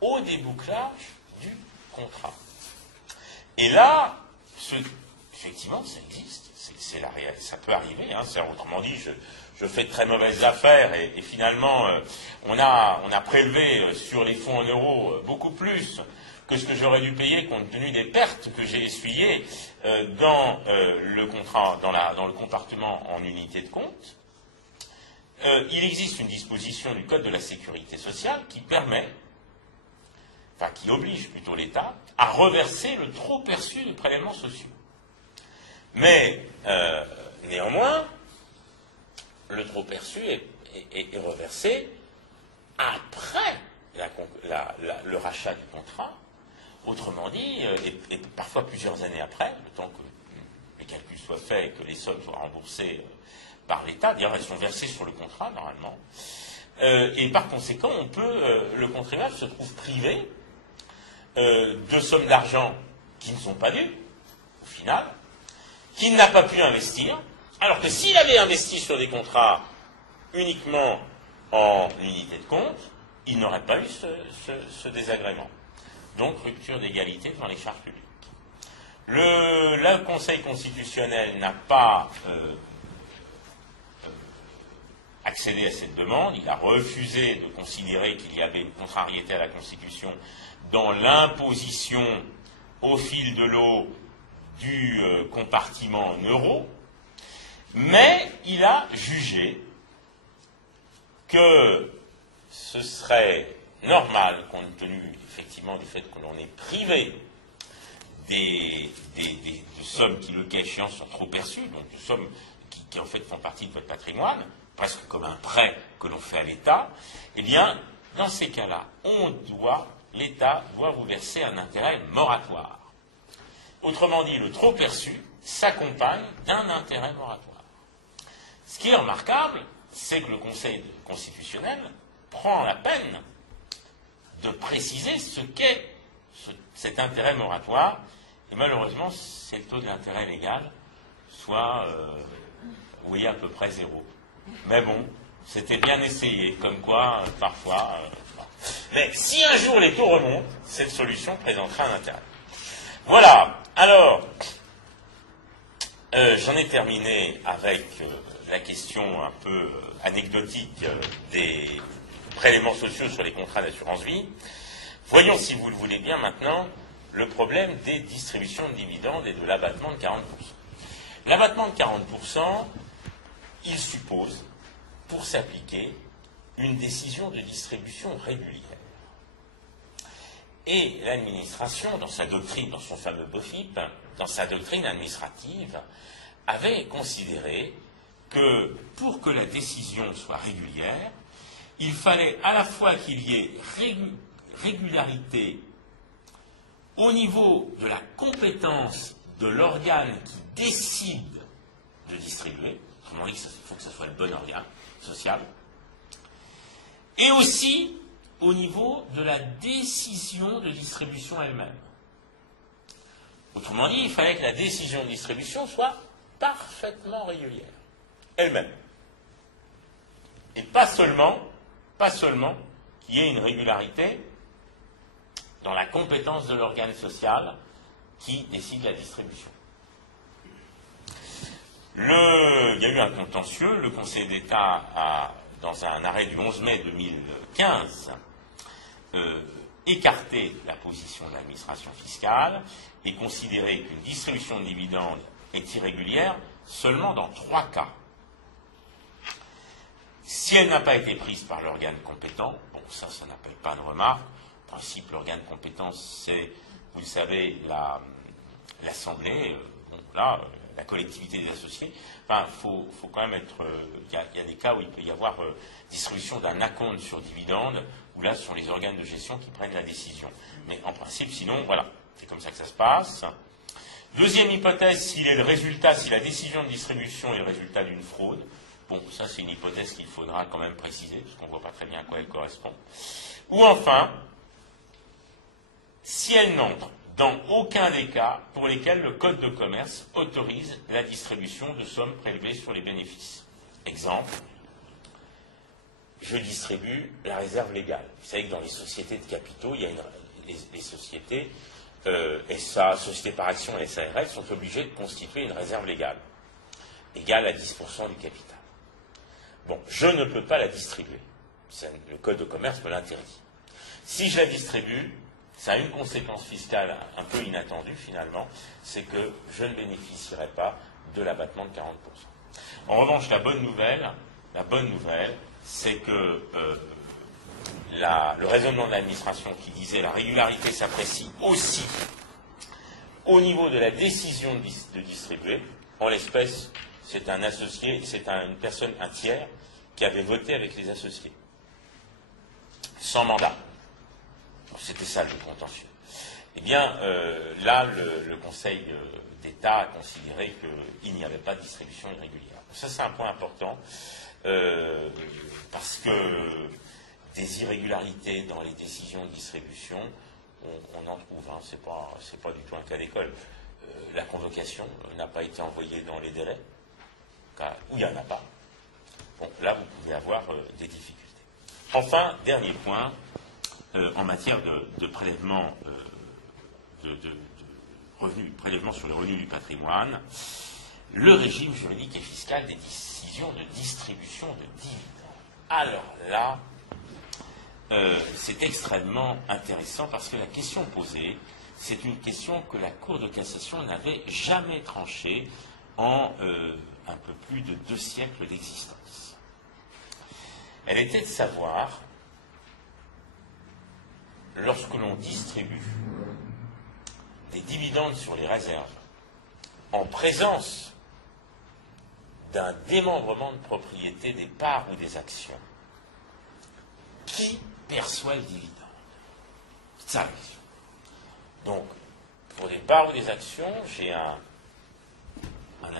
au débouclage du contrat. Et là, effectivement, ça existe, c'est la réalité, ça peut arriver, hein, autrement dit, je fais de très mauvaises affaires et finalement, on a prélevé sur les fonds en euros beaucoup plus que ce que j'aurais dû payer compte tenu des pertes que j'ai essuyées dans le contrat, dans le compartiment en unité de compte. Il existe une disposition du Code de la sécurité sociale qui permet, qui oblige plutôt l'État à reverser le trop perçu de prélèvements sociaux. Mais néanmoins, le trop perçu est reversé après le rachat du contrat, autrement dit, et parfois plusieurs années après, le temps que les calculs soient faits et que les sommes soient remboursées par l'État. D'ailleurs, elles sont versées sur le contrat, normalement. Et par conséquent, le contribuable se trouve privé de sommes d'argent qui ne sont pas dues, au final, qu'il n'a pas pu investir, alors que s'il avait investi sur des contrats uniquement en unité de compte, il n'aurait pas eu ce désagrément. Donc, rupture d'égalité devant les charges publiques. Le Conseil constitutionnel n'a pas accédé à cette demande, il a refusé de considérer qu'il y avait une contrariété à la Constitution dans l'imposition au fil de l'eau du compartiment en euros, mais il a jugé que ce serait normal, compte tenu effectivement du fait que l'on est privé de sommes qui, le cas échéant, sont trop perçues, donc de sommes qui en fait font partie de votre patrimoine, presque comme un prêt que l'on fait à l'État, eh bien, dans ces cas-là, l'État doit vous verser un intérêt moratoire. Autrement dit, le trop perçu s'accompagne d'un intérêt moratoire. Ce qui est remarquable, c'est que le Conseil constitutionnel prend la peine de préciser ce qu'est cet intérêt moratoire, et malheureusement, c'est le taux de l'intérêt légal, soit, vous voyez, à peu près zéro. Mais bon, C'était bien essayé, comme quoi, parfois... bon. Mais si un jour les taux remontent, cette solution présentera un intérêt. Voilà. Alors, j'en ai terminé avec la question un peu anecdotique des prélèvements sociaux sur les contrats d'assurance vie. Voyons, si vous le voulez bien maintenant, le problème des distributions de dividendes et de l'abattement de 40%. L'abattement de 40%, il suppose, pour s'appliquer, une décision de distribution régulière. Et l'administration, dans sa doctrine, dans son fameux BOFIP, dans sa doctrine administrative, avait considéré que pour que la décision soit régulière, il fallait à la fois qu'il y ait régularité au niveau de la compétence de l'organe qui décide de distribuer, autrement dit, il faut que ce soit le bon organe social, et aussi au niveau de la décision de distribution elle-même. Autrement dit, il fallait que la décision de distribution soit parfaitement régulière, elle-même. Et pas seulement qu'il y ait une régularité dans la compétence de l'organe social qui décide la distribution. Il y a eu un contentieux, le Conseil d'État a, dans un arrêt du 11 mai 2015, écarté la position de l'administration fiscale et considéré qu'une distribution de dividendes est irrégulière seulement dans 3 cas. Si elle n'a pas été prise par l'organe compétent, bon, ça n'appelle pas de remarque. En principe, l'organe compétent, c'est, vous le savez, l'Assemblée, la collectivité des associés. Enfin, faut quand même être... Il y a des cas où il peut y avoir distribution d'un acompte sur dividende, où là, ce sont les organes de gestion qui prennent la décision. Mais en principe, sinon, voilà, c'est comme ça que ça se passe. Deuxième hypothèse, si la décision de distribution est le résultat d'une fraude. Bon, ça, c'est une hypothèse qu'il faudra quand même préciser, parce qu'on ne voit pas très bien à quoi elle correspond. Ou enfin, si elle n'entre dans aucun des cas pour lesquels le Code de commerce autorise la distribution de sommes prélevées sur les bénéfices. Exemple, je distribue la réserve légale. Vous savez que dans les sociétés de capitaux, il y a les sociétés, SA, sociétés par action et SARL, sont obligées de constituer une réserve légale, égale à 10% du capital. Bon, je ne peux pas la distribuer. Le Code de commerce me l'interdit. Si je la distribue, ça a une conséquence fiscale un peu inattendue finalement, c'est que je ne bénéficierai pas de l'abattement de 40%. En revanche, la bonne nouvelle, c'est que le raisonnement de l'administration qui disait la régularité s'apprécie aussi au niveau de la décision de distribuer, en l'espèce, c'est un associé, c'est une personne, un tiers, qui avait voté avec les associés, sans mandat. C'était ça le contentieux. Eh bien, là, le Conseil d'État a considéré qu'il n'y avait pas de distribution irrégulière. Ça, c'est un point important, parce que des irrégularités dans les décisions de distribution, on en trouve, hein, c'est pas du tout un cas d'école. La convocation n'a pas été envoyée dans les délais, où il n'y en a pas. Bon, là, vous pouvez avoir des difficultés. Enfin, dernier point, en matière de prélèvement prélèvement sur les revenus du patrimoine, le régime juridique et fiscal des décisions de distribution de dividendes. Alors là, c'est extrêmement intéressant parce que la question posée, c'est une question que la Cour de cassation n'avait jamais tranchée en un peu plus de 2 siècles d'existence. Elle était de savoir, lorsque l'on distribue des dividendes sur les réserves en présence d'un démembrement de propriété des parts ou des actions, qui perçoit le dividende? C'est ça la question. Donc, pour des parts ou des actions, j'ai un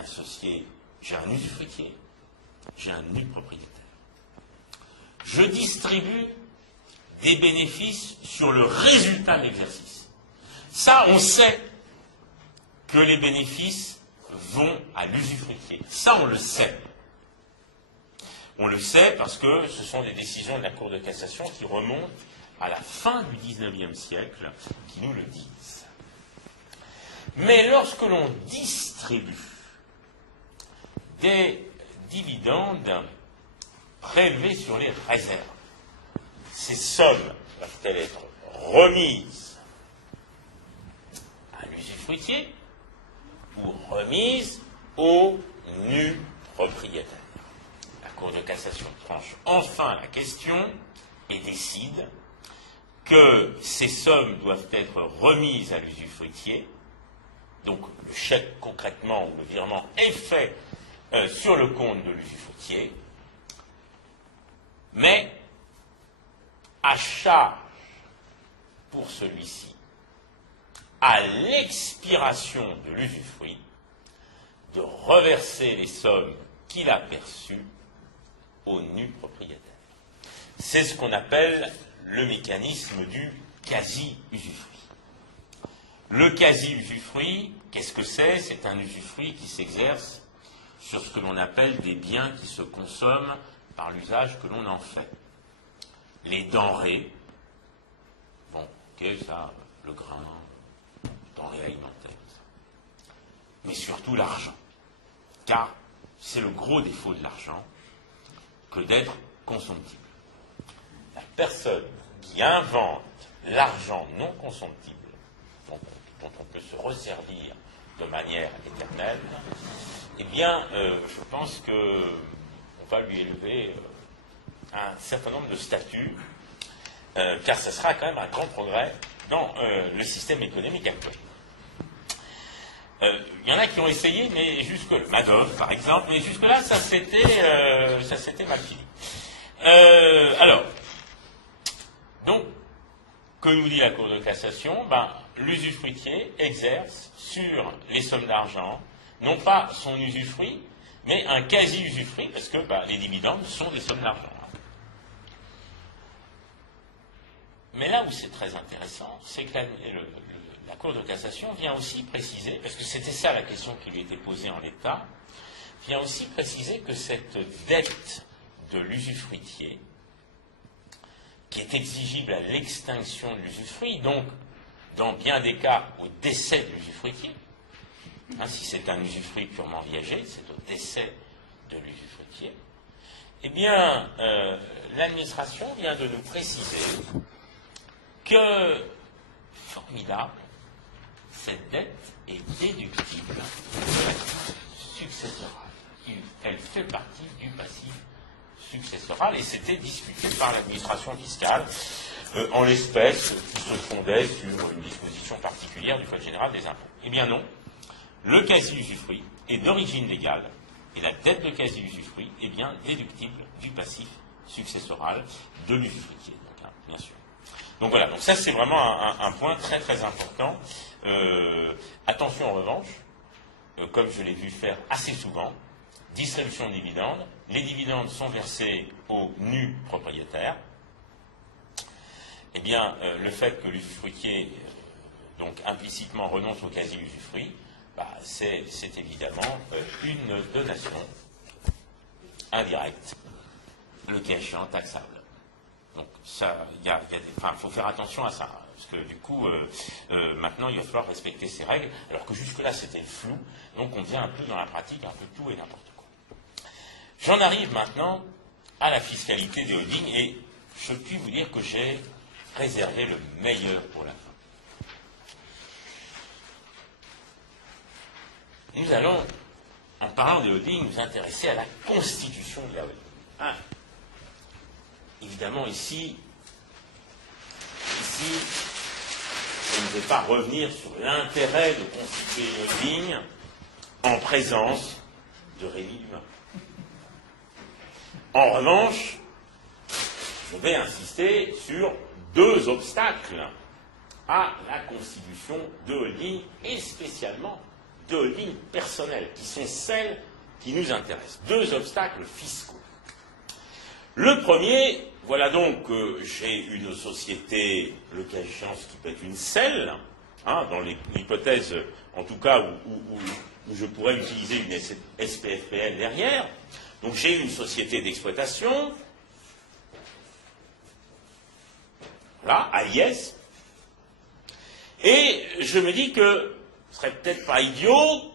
associé, j'ai un usufruitier, j'ai un nu propriétaire. Je distribue des bénéfices sur le résultat de l'exercice. Ça, on sait que les bénéfices vont à l'usufruitier. Ça, on le sait. On le sait parce que ce sont des décisions de la Cour de cassation qui remontent à la fin du XIXe siècle, qui nous le disent. Mais lorsque l'on distribue des dividendes prélevés sur les réserves, ces sommes doivent-elles être remises à l'usufruitier ou remises au nu propriétaire? La Cour de cassation tranche enfin la question et décide que ces sommes doivent être remises à l'usufruitier. Donc le chèque concrètement ou le virement est fait sur le compte de l'usufruitier, mais à charge pour celui-ci, à l'expiration de l'usufruit, de reverser les sommes qu'il a perçues au nu propriétaire. C'est ce qu'on appelle le mécanisme du quasi-usufruit. Le quasi-usufruit, qu'est-ce que c'est? C'est un usufruit qui s'exerce sur ce que l'on appelle des biens qui se consomment par l'usage que l'on en fait. Les denrées, bon, ok, ça, le grain, denrées alimentaires, ça. Mais surtout l'argent. Car c'est le gros défaut de l'argent que d'être consomptible. La personne qui invente l'argent non consomptible, dont on peut se resservir de manière éternelle, eh bien, je pense qu'on va lui élever un certain nombre de statuts, car ce sera quand même un grand progrès dans le système économique actuel. Il y en a qui ont essayé, mais jusque Madoff, par exemple, mais jusque-là, ça s'était mal fini. Alors, donc, que nous dit la Cour de cassation? L'usufruitier exerce sur les sommes d'argent, non pas son usufruit, mais un quasi-usufruit, parce que les dividendes sont des sommes d'argent. Mais là où c'est très intéressant, c'est que la Cour de cassation vient aussi préciser, parce que c'était ça la question qui lui était posée en l'état, vient aussi préciser que cette dette de l'usufruitier, qui est exigible à l'extinction de l'usufruit, donc dans bien des cas au décès de l'usufruitier, si c'est un usufruit purement viager, c'est au décès de l'usufruitier, eh bien, l'administration vient de nous préciser que, formidable, cette dette est déductible de l'actif successoral. Elle fait partie du passif successoral et c'était discuté par l'administration fiscale en l'espèce qui se fondait sur une disposition particulière du Code général des impôts. Eh bien non, le quasi-usufruit est d'origine légale et la dette de quasi-usufruit est bien déductible du passif successoral de l'usufruitier, bien sûr. Donc voilà, donc ça c'est vraiment un point très très important. Attention en revanche, comme je l'ai vu faire assez souvent, distribution de dividendes, les dividendes sont versés au nu propriétaire. Eh bien, le fait que l'usufruitier donc implicitement renonce au quasi-usufruit, c'est évidemment une donation indirecte, le cas échéant taxable. Donc ça, faut faire attention à ça, parce que du coup, maintenant il va falloir respecter ces règles, alors que jusque-là c'était flou, donc on vient un peu dans la pratique, un peu tout et n'importe quoi. J'en arrive maintenant à la fiscalité des holdings, et je puis vous dire que j'ai réservé le meilleur pour la fin. Nous allons, en parlant des holdings, nous intéresser à la constitution de la holding. Évidemment, ici, je ne vais pas revenir sur l'intérêt de constituer une holding en présence de Rémi Dumas. En revanche, je vais insister sur deux obstacles à la constitution de holding, et spécialement de holding personnelles, qui sont celles qui nous intéressent. Deux obstacles fiscaux. Le premier, voilà donc que j'ai une société, le cas échéant, ce qui peut être une SEL, dans l'hypothèse, en tout cas, où je pourrais utiliser une SPFPL derrière, Donc j'ai une société d'exploitation, voilà, AIS, et je me dis que ce serait peut-être pas idiot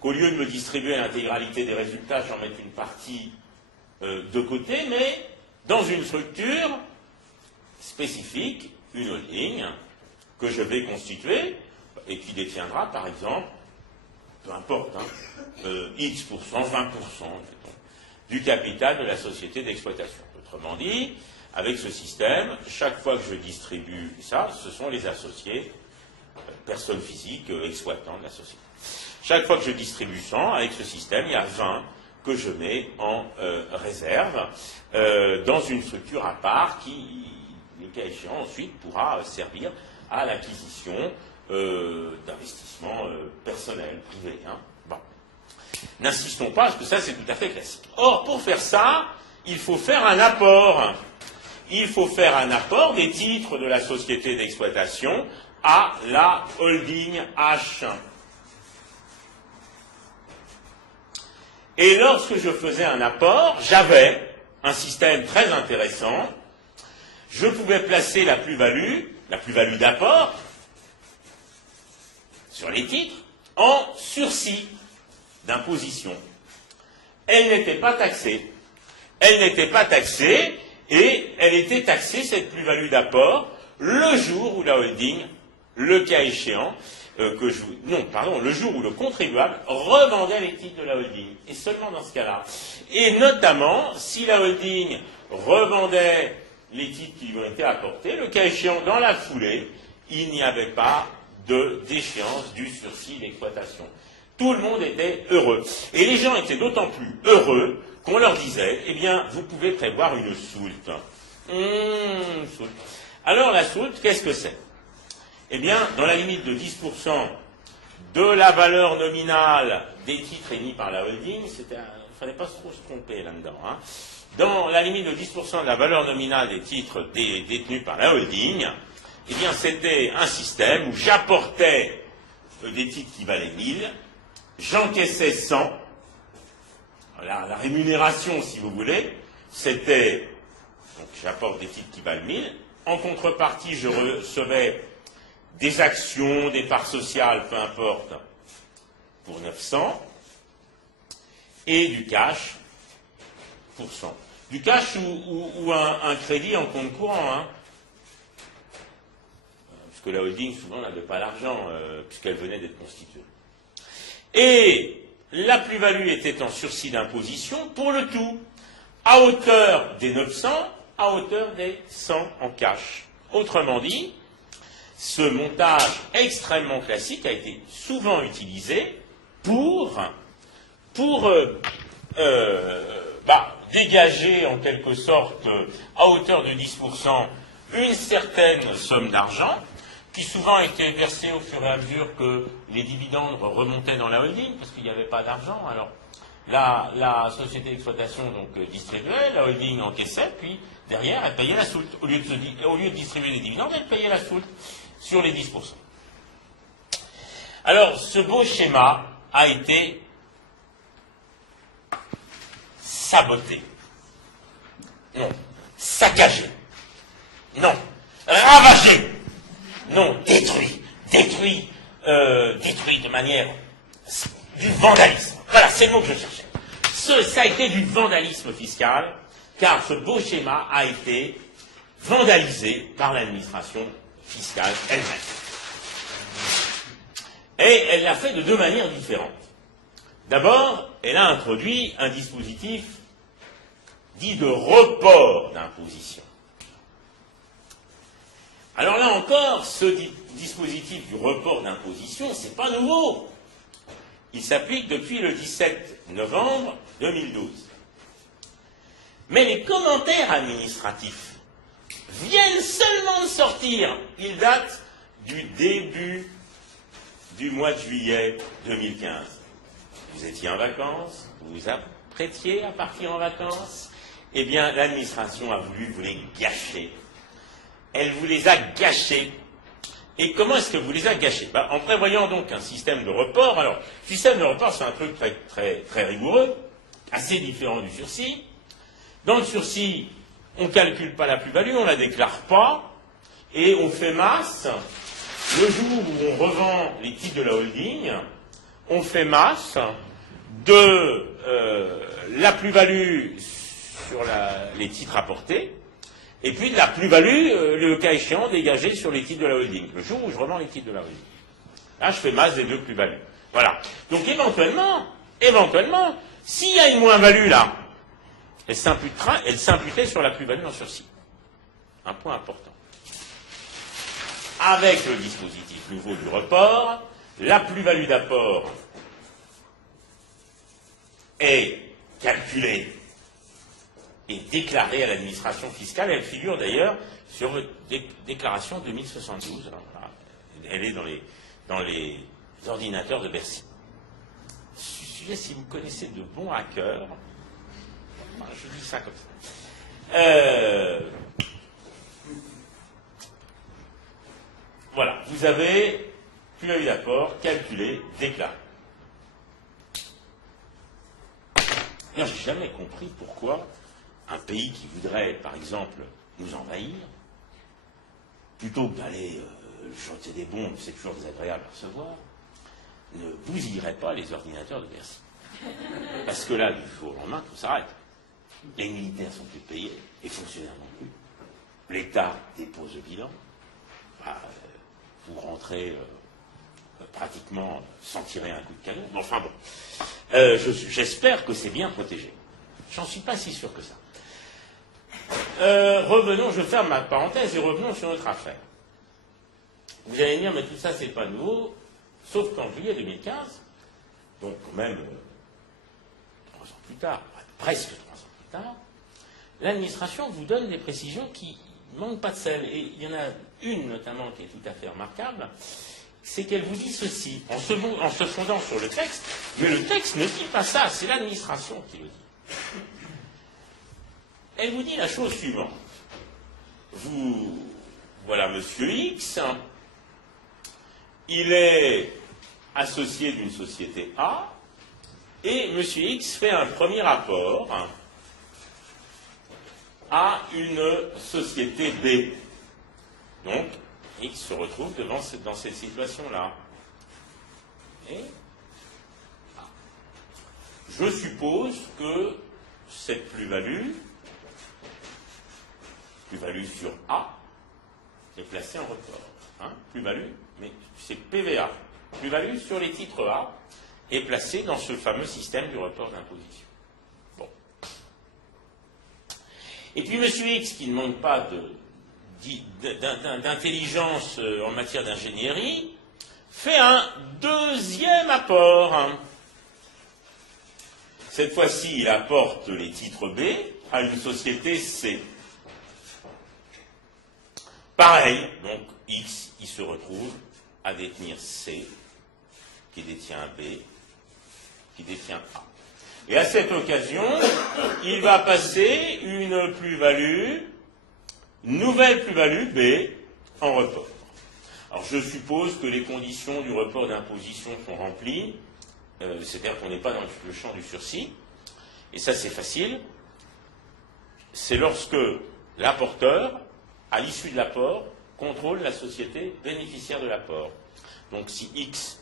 qu'au lieu de me distribuer l'intégralité des résultats, j'en mette une partie de côté, mais dans une structure spécifique, une holding, que je vais constituer, et qui détiendra, par exemple, peu importe, X%, 20%, du capital de la société d'exploitation. Autrement dit, avec ce système, chaque fois que je distribue ça, ce sont les associés, personnes physiques, exploitants de la société. Chaque fois que je distribue 100, avec ce système, il y a 20 que je mets en réserve dans une structure à part qui, le cas échéant, ensuite pourra servir à l'acquisition d'investissements personnels, privés. Bon. N'insistons pas, parce que ça, c'est tout à fait classique. Or, pour faire ça, il faut faire un apport. Il faut faire un apport des titres de la société d'exploitation à la holding H. Et lorsque je faisais un apport, j'avais un système très intéressant. Je pouvais placer la plus-value d'apport, sur les titres, en sursis d'imposition. Elle n'était pas taxée. Elle n'était pas taxée, et elle était taxée, cette plus-value d'apport, le jour où la holding, le cas échéant, le jour où le contribuable revendait les titres de la holding, et seulement dans ce cas-là. Et notamment, si la holding revendait les titres qui lui ont été apportés, le cas échéant, dans la foulée, il n'y avait pas d'échéance du sursis d'exploitation. Tout le monde était heureux. Et les gens étaient d'autant plus heureux qu'on leur disait, eh bien, vous pouvez prévoir une soulte. Soulte. Alors, la soulte, qu'est-ce que c'est? Eh bien, dans la limite de 10% de la valeur nominale des titres émis par la holding, il ne fallait pas trop se tromper là-dedans. Dans la limite de 10% de la valeur nominale des titres détenus par la holding, eh bien, c'était un système où j'apportais des titres qui valaient 1000, j'encaissais 100, la rémunération, si vous voulez, c'était, donc j'apporte des titres qui valent 1000, en contrepartie, je recevais des actions, des parts sociales, peu importe, pour 900, et du cash pour 100. Du cash ou un crédit en compte courant, parce que la holding, souvent, n'avait pas l'argent, puisqu'elle venait d'être constituée. Et la plus-value était en sursis d'imposition pour le tout, à hauteur des 900, à hauteur des 100 en cash. Autrement dit, ce montage extrêmement classique a été souvent utilisé pour dégager en quelque sorte à hauteur de 10% une certaine somme d'argent qui souvent était versée au fur et à mesure que les dividendes remontaient dans la holding parce qu'il n'y avait pas d'argent. Alors la société d'exploitation donc distribuait, la holding encaissait, puis derrière elle payait la soulte. Au lieu de distribuer les dividendes, elle payait la soulte sur les 10%. Alors ce beau schéma a été saboté. Non. Saccagé. Non. Ravagé. Non. Détruit. Détruit de manière... du vandalisme. Voilà, c'est le mot que je cherchais. Ça a été du vandalisme fiscal, car ce beau schéma a été vandalisé par l'administration fiscale elle-même. Et elle l'a fait de deux manières différentes. D'abord, elle a introduit un dispositif dit de report d'imposition. Alors là encore, ce dispositif du report d'imposition, c'est pas nouveau. Il s'applique depuis le 17 novembre 2012. Mais les commentaires administratifs viennent seulement de sortir. Ils datent du début du mois de juillet 2015. Vous étiez en vacances, vous vous apprêtiez à partir en vacances, eh bien l'administration a voulu vous les gâcher. Elle vous les a gâchés. Et comment est-ce que vous les a gâchés? En prévoyant donc un système de report. Alors, système de report, c'est un truc très, très, très rigoureux. assez différent du sursis. Dans le sursis, on ne calcule pas la plus-value, on ne la déclare pas, et on fait masse. Le jour où on revend les titres de la holding, on fait masse de la plus-value sur les titres apportés, et puis de la plus-value, le cas échéant, dégagée sur les titres de la holding, le jour où je revends les titres de la holding. Là, je fais masse des deux plus-values. Voilà. Donc, éventuellement, s'il y a une moins-value là, elle s'imputerait sur la plus-value en sursis. Un point important. Avec le dispositif nouveau du report, la plus-value d'apport est calculée et déclarée à l'administration fiscale. Elle figure d'ailleurs sur votre déclaration 2072. Alors, voilà, elle est dans les ordinateurs de Bercy. Si vous connaissez de bons hackers, je dis ça comme ça. Voilà, vous avez plus-value d'apport, calculé, déclaré. J'ai jamais compris pourquoi un pays qui voudrait, par exemple, nous envahir, plutôt que d'aller jeter des bombes, c'est toujours désagréable à recevoir, ne bousillerait pas les ordinateurs de Bercy. Parce que là, du jour au lendemain, tout s'arrête. Les militaires sont plus payés, les fonctionnaires non plus. L'État dépose le bilan. Vous rentrez pratiquement sans tirer un coup de canon. Enfin bon, j'espère que c'est bien protégé. J'en suis pas si sûr que ça. Revenons, je ferme ma parenthèse et revenons sur notre affaire. Vous allez me dire, mais tout ça, c'est pas nouveau, sauf qu'en juillet 2015, donc quand même 3 ans plus tard, presque 3 ans plus tard, l'administration vous donne des précisions qui ne manquent pas de sel. Et il y en a une notamment qui est tout à fait remarquable, c'est qu'elle vous dit ceci, en se fondant sur le texte, mais le texte ne dit pas ça, c'est l'administration qui le dit. Elle vous dit la chose suivante. Voilà monsieur X, il est associé d'une société A, et monsieur X fait un premier rapport à une société B. Donc, X se retrouve dans cette situation-là. Et je suppose que cette plus-value sur A, est placée en report. Plus-value, mais c'est PVA. Plus-value sur les titres A est placée dans ce fameux système du report d'imposition. Bon. Et puis M. X, qui ne manque pas d'intelligence en matière d'ingénierie, fait un deuxième apport. Cette fois-ci, il apporte les titres B à une société C. Pareil, donc X, il se retrouve à détenir C, qui détient B, qui détient A. Et à cette occasion, il va passer une plus-value, nouvelle plus-value B, en report. Alors je suppose que les conditions du report d'imposition sont remplies, c'est-à-dire qu'on n'est pas dans le champ du sursis, et ça c'est facile, c'est lorsque l'apporteur, à l'issue de l'apport, contrôle la société bénéficiaire de l'apport. Donc si X,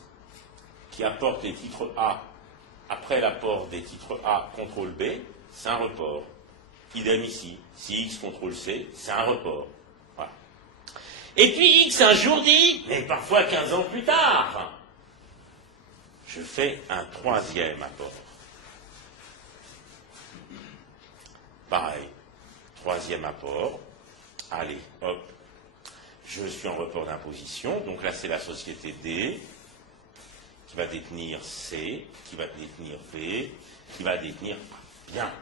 qui apporte les titres A, après l'apport des titres A, contrôle B, c'est un report. Idem ici. Si X contrôle C, c'est un report. Voilà. Et puis X un jour dit, mais parfois 15 ans plus tard, je fais un troisième apport. Pareil, troisième apport. Allez, hop, je suis en report d'imposition, donc là c'est la société D qui va détenir C, qui va détenir B, qui va détenir A. Bien.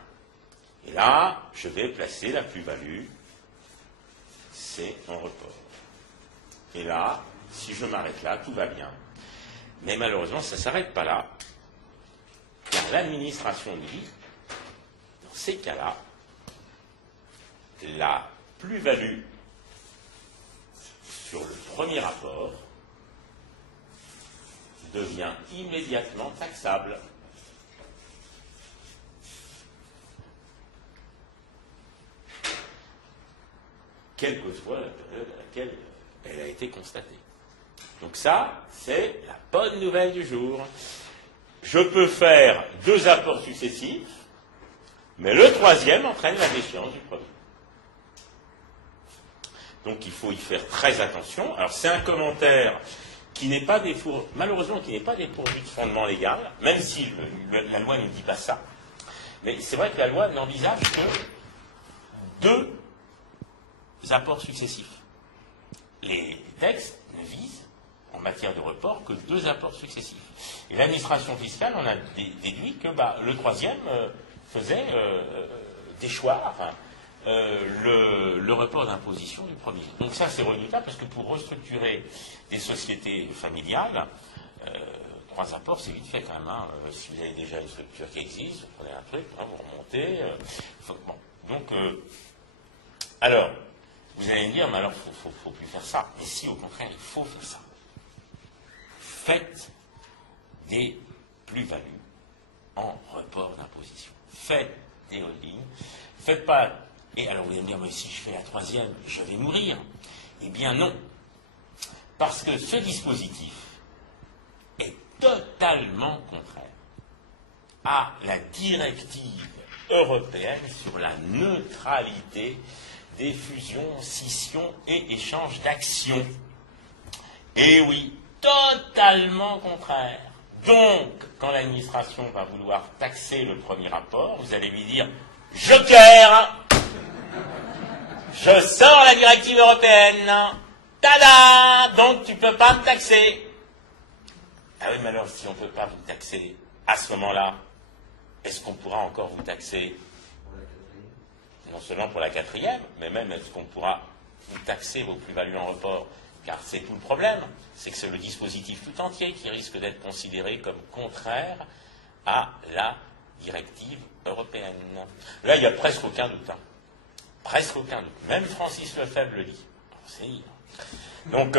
Et là, je vais placer la plus-value C en report. Et là, si je m'arrête là, tout va bien. Mais malheureusement, ça ne s'arrête pas là, car l'administration dit, dans ces cas-là, la plus-value sur le premier rapport devient immédiatement taxable. quelle que soit la période à laquelle elle a été constatée. Donc ça, c'est la bonne nouvelle du jour. Je peux faire 2 apports successifs, mais le troisième entraîne la déchéance du premier. Donc il faut y faire très attention. Alors c'est un commentaire qui n'est pas malheureusement qui n'est pas dépourvu de fondement légal, même si la loi ne dit pas ça. Mais c'est vrai que la loi n'envisage que 2 apports successifs. Les textes ne visent, en matière de report, que 2 apports successifs. Et l'administration fiscale en a déduit que le troisième faisait déchoir le report d'imposition du premier. Donc ça, c'est redoutable, parce que pour restructurer des sociétés familiales, 3 apports, c'est vite fait quand même. Si vous avez déjà une structure qui existe, vous prenez un truc, vous remontez. Bon. Donc, alors, vous allez me dire, mais alors, faut plus faire ça. Mais si, au contraire, il faut faire ça. Faites des plus-values en report d'imposition. Faites des holdings. Faites pas... Et alors, vous allez me dire, mais si je fais la troisième, je vais mourir. Eh bien, non. Parce que ce dispositif est totalement contraire à la directive européenne sur la neutralité des fusions, scissions et échanges d'actions. Et oui, totalement contraire. Donc, quand l'administration va vouloir taxer le premier rapport, vous allez lui dire « Joker ! Je sors la directive européenne. Tada! Donc tu ne peux pas me taxer. » Ah oui, mais alors si on ne peut pas vous taxer, à ce moment-là, est-ce qu'on pourra encore vous taxer? Non seulement pour la 4e, mais même est-ce qu'on pourra vous taxer vos plus-values en report? Car c'est tout le problème, c'est que c'est le dispositif tout entier qui risque d'être considéré comme contraire à la directive européenne. Là, il n'y a presque aucun doute. Presque aucun doute. Même Francis Lefebvre le dit. Donc,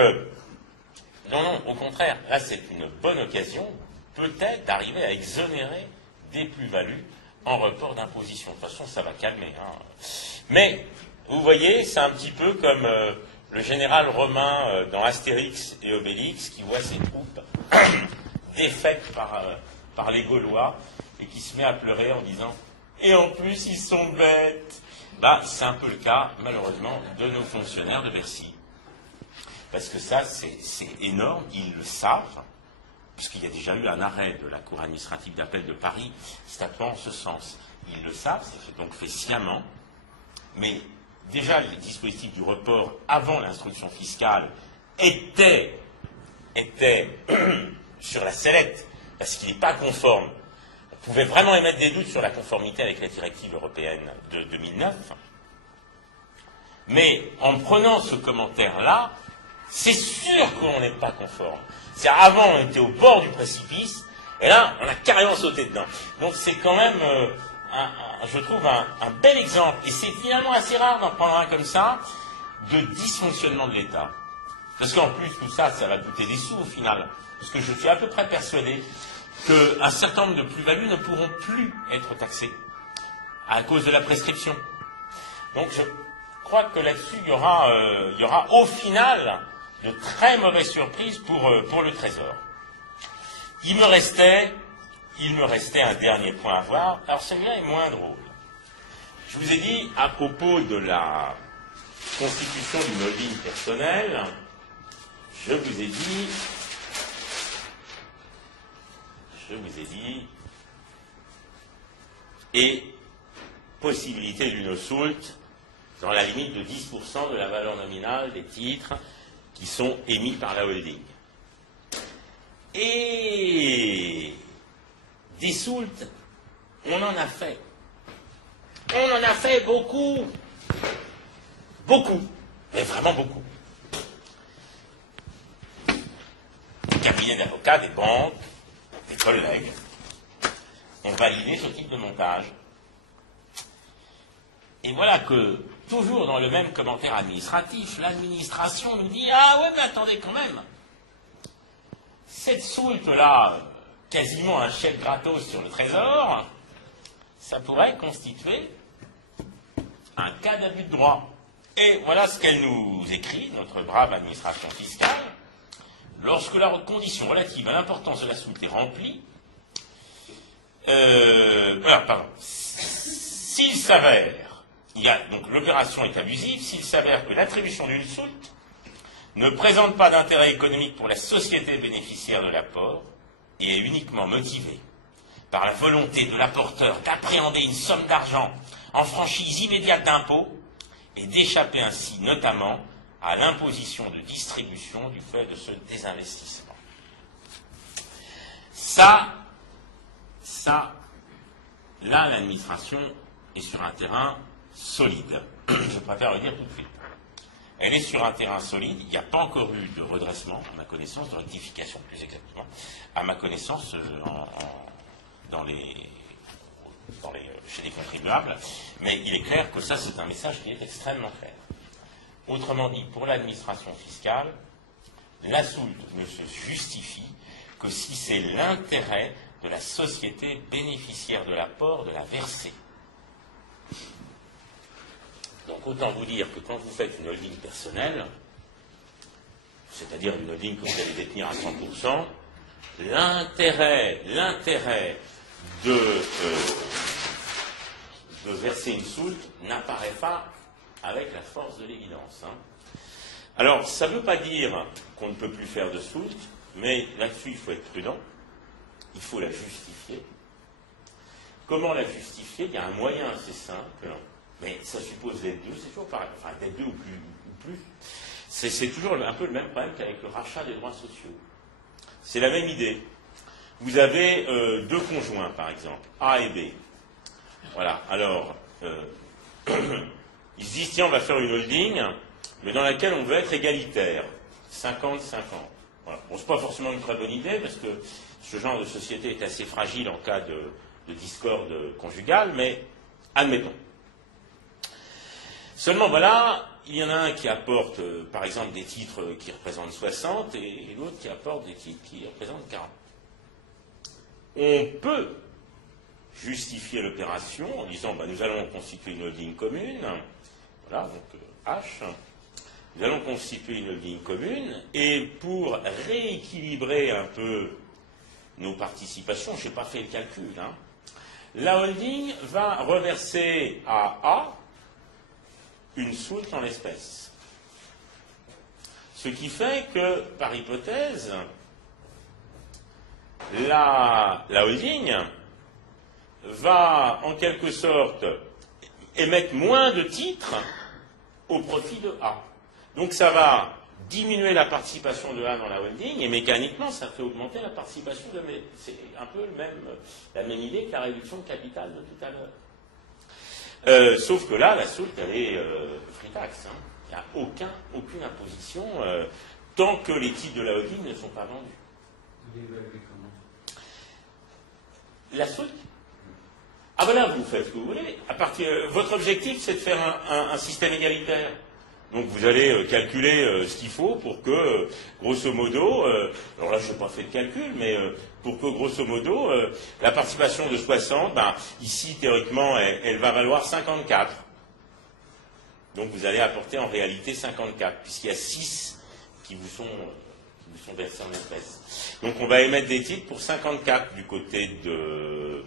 non, au contraire, là, c'est une bonne occasion, peut-être, d'arriver à exonérer des plus-values en report d'imposition. De toute façon, ça va calmer. Mais, vous voyez, c'est un petit peu comme le général romain dans Astérix et Obélix qui voit ses troupes défaites par les Gaulois et qui se met à pleurer en disant « Et en plus, ils sont bêtes !» C'est un peu le cas, malheureusement, de nos fonctionnaires de Bercy. Parce que ça, c'est énorme, ils le savent, puisqu'il y a déjà eu un arrêt de la Cour administrative d'appel de Paris statuant en ce sens. Ils le savent, c'est donc fait sciemment, mais déjà, le dispositif du report avant l'instruction fiscale était sur la sellette, parce qu'il n'est pas conforme. On pouvait vraiment émettre des doutes sur la conformité avec la directive européenne de 2009. Mais en prenant ce commentaire-là, c'est sûr qu'on n'est pas conforme. Avant, on était au bord du précipice, et là, on a carrément sauté dedans. Donc c'est quand même, je trouve, un bel exemple, et c'est finalement assez rare d'en prendre un comme ça, de dysfonctionnement de l'État. Parce qu'en plus, tout ça, ça va coûter des sous au final. Parce que je suis à peu près persuadé qu'un certain nombre de plus-values ne pourront plus être taxées à cause de la prescription. Donc je crois que là-dessus, il y aura au final de très mauvaises surprises pour le Trésor. Il me restait un dernier point à voir. Alors celui-là est moins drôle. Je vous ai dit, à propos de la constitution d'une holding personnelle, je vous ai dit, et possibilité d'une aussulte dans la limite de 10% de la valeur nominale des titres qui sont émis par la holding. Et des soultes, on en a fait. On en a fait beaucoup. Beaucoup. Mais vraiment beaucoup. Des cabinets d'avocats, des banques, des collègues ont validé ce type de montage. Et voilà que, toujours dans le même commentaire administratif, l'administration nous dit « Ah ouais, mais attendez quand même, cette soulte-là, quasiment un chèque gratos sur le Trésor, ça pourrait constituer un cas d'abus de droit. Et voilà ce qu'elle nous écrit, notre brave administration fiscale. Lorsque la condition relative à l'importance de la soulte est remplie, s'il s'avère, donc l'opération est abusive, s'il s'avère que l'attribution d'une soulte ne présente pas d'intérêt économique pour la société bénéficiaire de l'apport et est uniquement motivée par la volonté de l'apporteur d'appréhender une somme d'argent en franchise immédiate d'impôt et d'échapper ainsi notamment à l'imposition de distribution du fait de ce désinvestissement. Là, l'administration est sur un terrain solide. Je préfère le dire tout de suite. Elle est sur un terrain solide. Il n'y a pas encore eu de redressement, à ma connaissance, de rectification plus exactement, à ma connaissance, chez les contribuables. Mais il est clair que ça, c'est un message qui est extrêmement clair. Autrement dit, pour l'administration fiscale, la soulte ne se justifie que si c'est l'intérêt de la société bénéficiaire de l'apport de la verser. Donc autant vous dire que quand vous faites une holding personnelle, c'est-à-dire une holding que vous allez détenir à 100%, l'intérêt de verser une soulte n'apparaît pas avec la force de l'évidence. Alors, ça ne veut pas dire qu'on ne peut plus faire de soulte, mais là-dessus, il faut être prudent. Il faut la justifier. Comment la justifier? Il y a un moyen assez simple, mais ça suppose d'être deux, c'est toujours pareil. Enfin, d'être deux ou plus. C'est toujours un peu le même problème qu'avec le rachat des droits sociaux. C'est la même idée. Vous avez deux conjoints, par exemple, A et B. Voilà, alors, ils se disent, tiens, on va faire une holding, mais dans laquelle on veut être égalitaire, 50-50. Voilà. Bon, c'est pas forcément une très bonne idée, parce que ce genre de société est assez fragile en cas de discorde conjugale, mais admettons. Seulement, voilà, il y en a un qui apporte, par exemple, des titres qui représentent 60, et l'autre qui apporte des titres qui représentent 40. On peut justifier l'opération en disant, nous allons constituer une holding commune, voilà, donc H, nous allons constituer une holding commune, et pour rééquilibrer un peu nos participations, je n'ai pas fait le calcul, la holding va reverser à A une soulte en espèces. Ce qui fait que, par hypothèse, la holding va en quelque sorte émettre moins de titres au profit de A. Donc ça va diminuer la participation de A dans la holding et mécaniquement ça fait augmenter la participation de B. C'est un peu la même idée que la réduction de capital de tout à l'heure. Sauf que là, la soulte, elle est free tax. Il n'y a aucune imposition tant que les titres de la holding ne sont pas vendus. Vous l'évaluez comment? La soulte? Ah ben là, vous faites ce que vous voulez. Votre objectif, c'est de faire un système égalitaire. Donc vous allez calculer ce qu'il faut pour que, grosso modo, alors là je n'ai pas fait de calcul, mais pour que, grosso modo, la participation de 60, ici, théoriquement, elle va valoir 54. Donc vous allez apporter en réalité 54, puisqu'il y a 6 qui vous sont versés en espèces. Donc on va émettre des titres pour 54 du côté de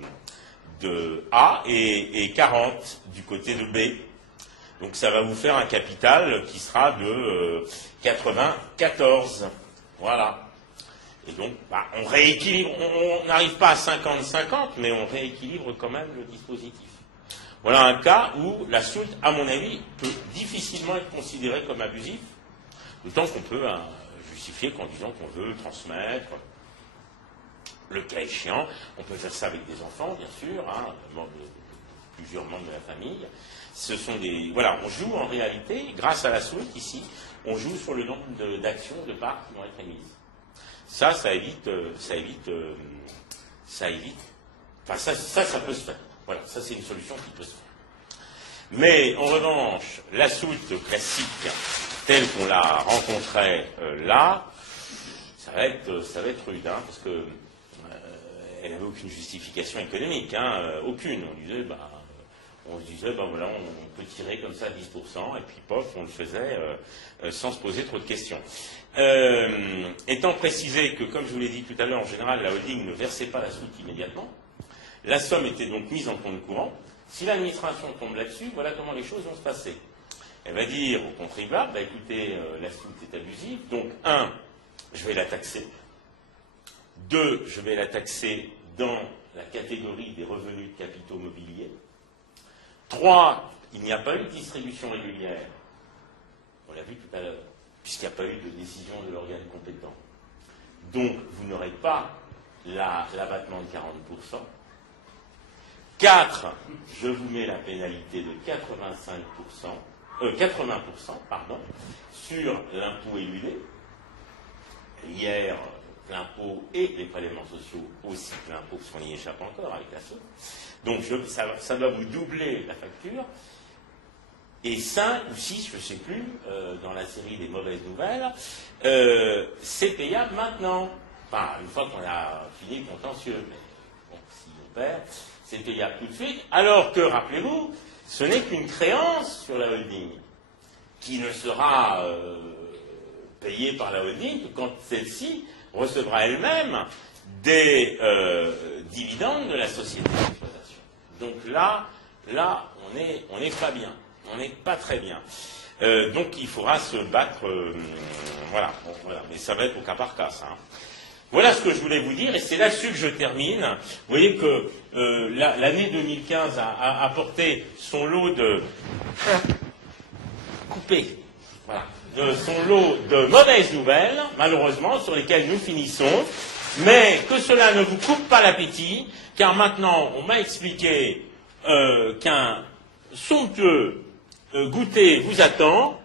A et 40 du côté de B. Donc ça va vous faire un capital qui sera de 94. Voilà. Et donc, on rééquilibre, on n'arrive pas à 50-50, mais on rééquilibre quand même le dispositif. Voilà un cas où la soulte, à mon avis, peut difficilement être considérée comme abusive, d'autant qu'on peut justifier qu'en disant qu'on veut transmettre, le cas échéant, on peut faire ça avec des enfants, bien sûr, plusieurs membres de la famille. Ce sont voilà, on joue en réalité, grâce à la soulte ici, on joue sur le nombre d'actions, de parts qui vont être émises. Ça évite. Enfin, ça peut se faire. Voilà, ça c'est une solution qui peut se faire. Mais en revanche, la soulte classique, telle qu'on la rencontrait là, ça va être rude, parce que elle n'avait aucune justification économique, aucune. On disait, On se disait, ben voilà, on peut tirer comme ça 10%, et puis pof, on le faisait sans se poser trop de questions. Étant précisé que, comme je vous l'ai dit tout à l'heure, en général, la holding ne versait pas la soute immédiatement, la somme était donc mise en compte courant. Si l'administration tombe là-dessus, voilà comment les choses vont se passer. Elle va dire au contribuable, bah, écoutez, la soute est abusive, donc 1, je vais la taxer. 2, je vais la taxer dans la catégorie des revenus de capitaux mobiliers. 3, il n'y a pas eu de distribution régulière. On l'a vu tout à l'heure, puisqu'il n'y a pas eu de décision de l'organe compétent. Donc, vous n'aurez pas l'abattement de 40%. 4, je vous mets la pénalité de 80% sur l'impôt éludé. Hier, l'impôt et les prélèvements sociaux aussi que l'impôt, parce qu'on y échappe encore avec la somme. Donc ça doit vous doubler la facture. Et 5 ou 6, je ne sais plus, dans la série des mauvaises nouvelles, c'est payable maintenant. Enfin, une fois qu'on a fini le contentieux. Mais bon, si on perd, c'est payable tout de suite. Alors que, rappelez-vous, ce n'est qu'une créance sur la holding, qui ne sera payée par la holding que quand celle-ci recevra elle-même des dividendes de la société d'exploitation. Donc là, on n'est pas bien, on n'est pas très bien. Donc il faudra se battre, voilà, mais ça va être au cas par cas, ça. Hein. Voilà ce que je voulais vous dire, et c'est là-dessus que je termine. Vous voyez que l'année 2015 a apporté son lot de son lot de mauvaises nouvelles, malheureusement, sur lesquelles nous finissons, mais que cela ne vous coupe pas l'appétit, car maintenant, on m'a expliqué qu'un somptueux goûter vous attend,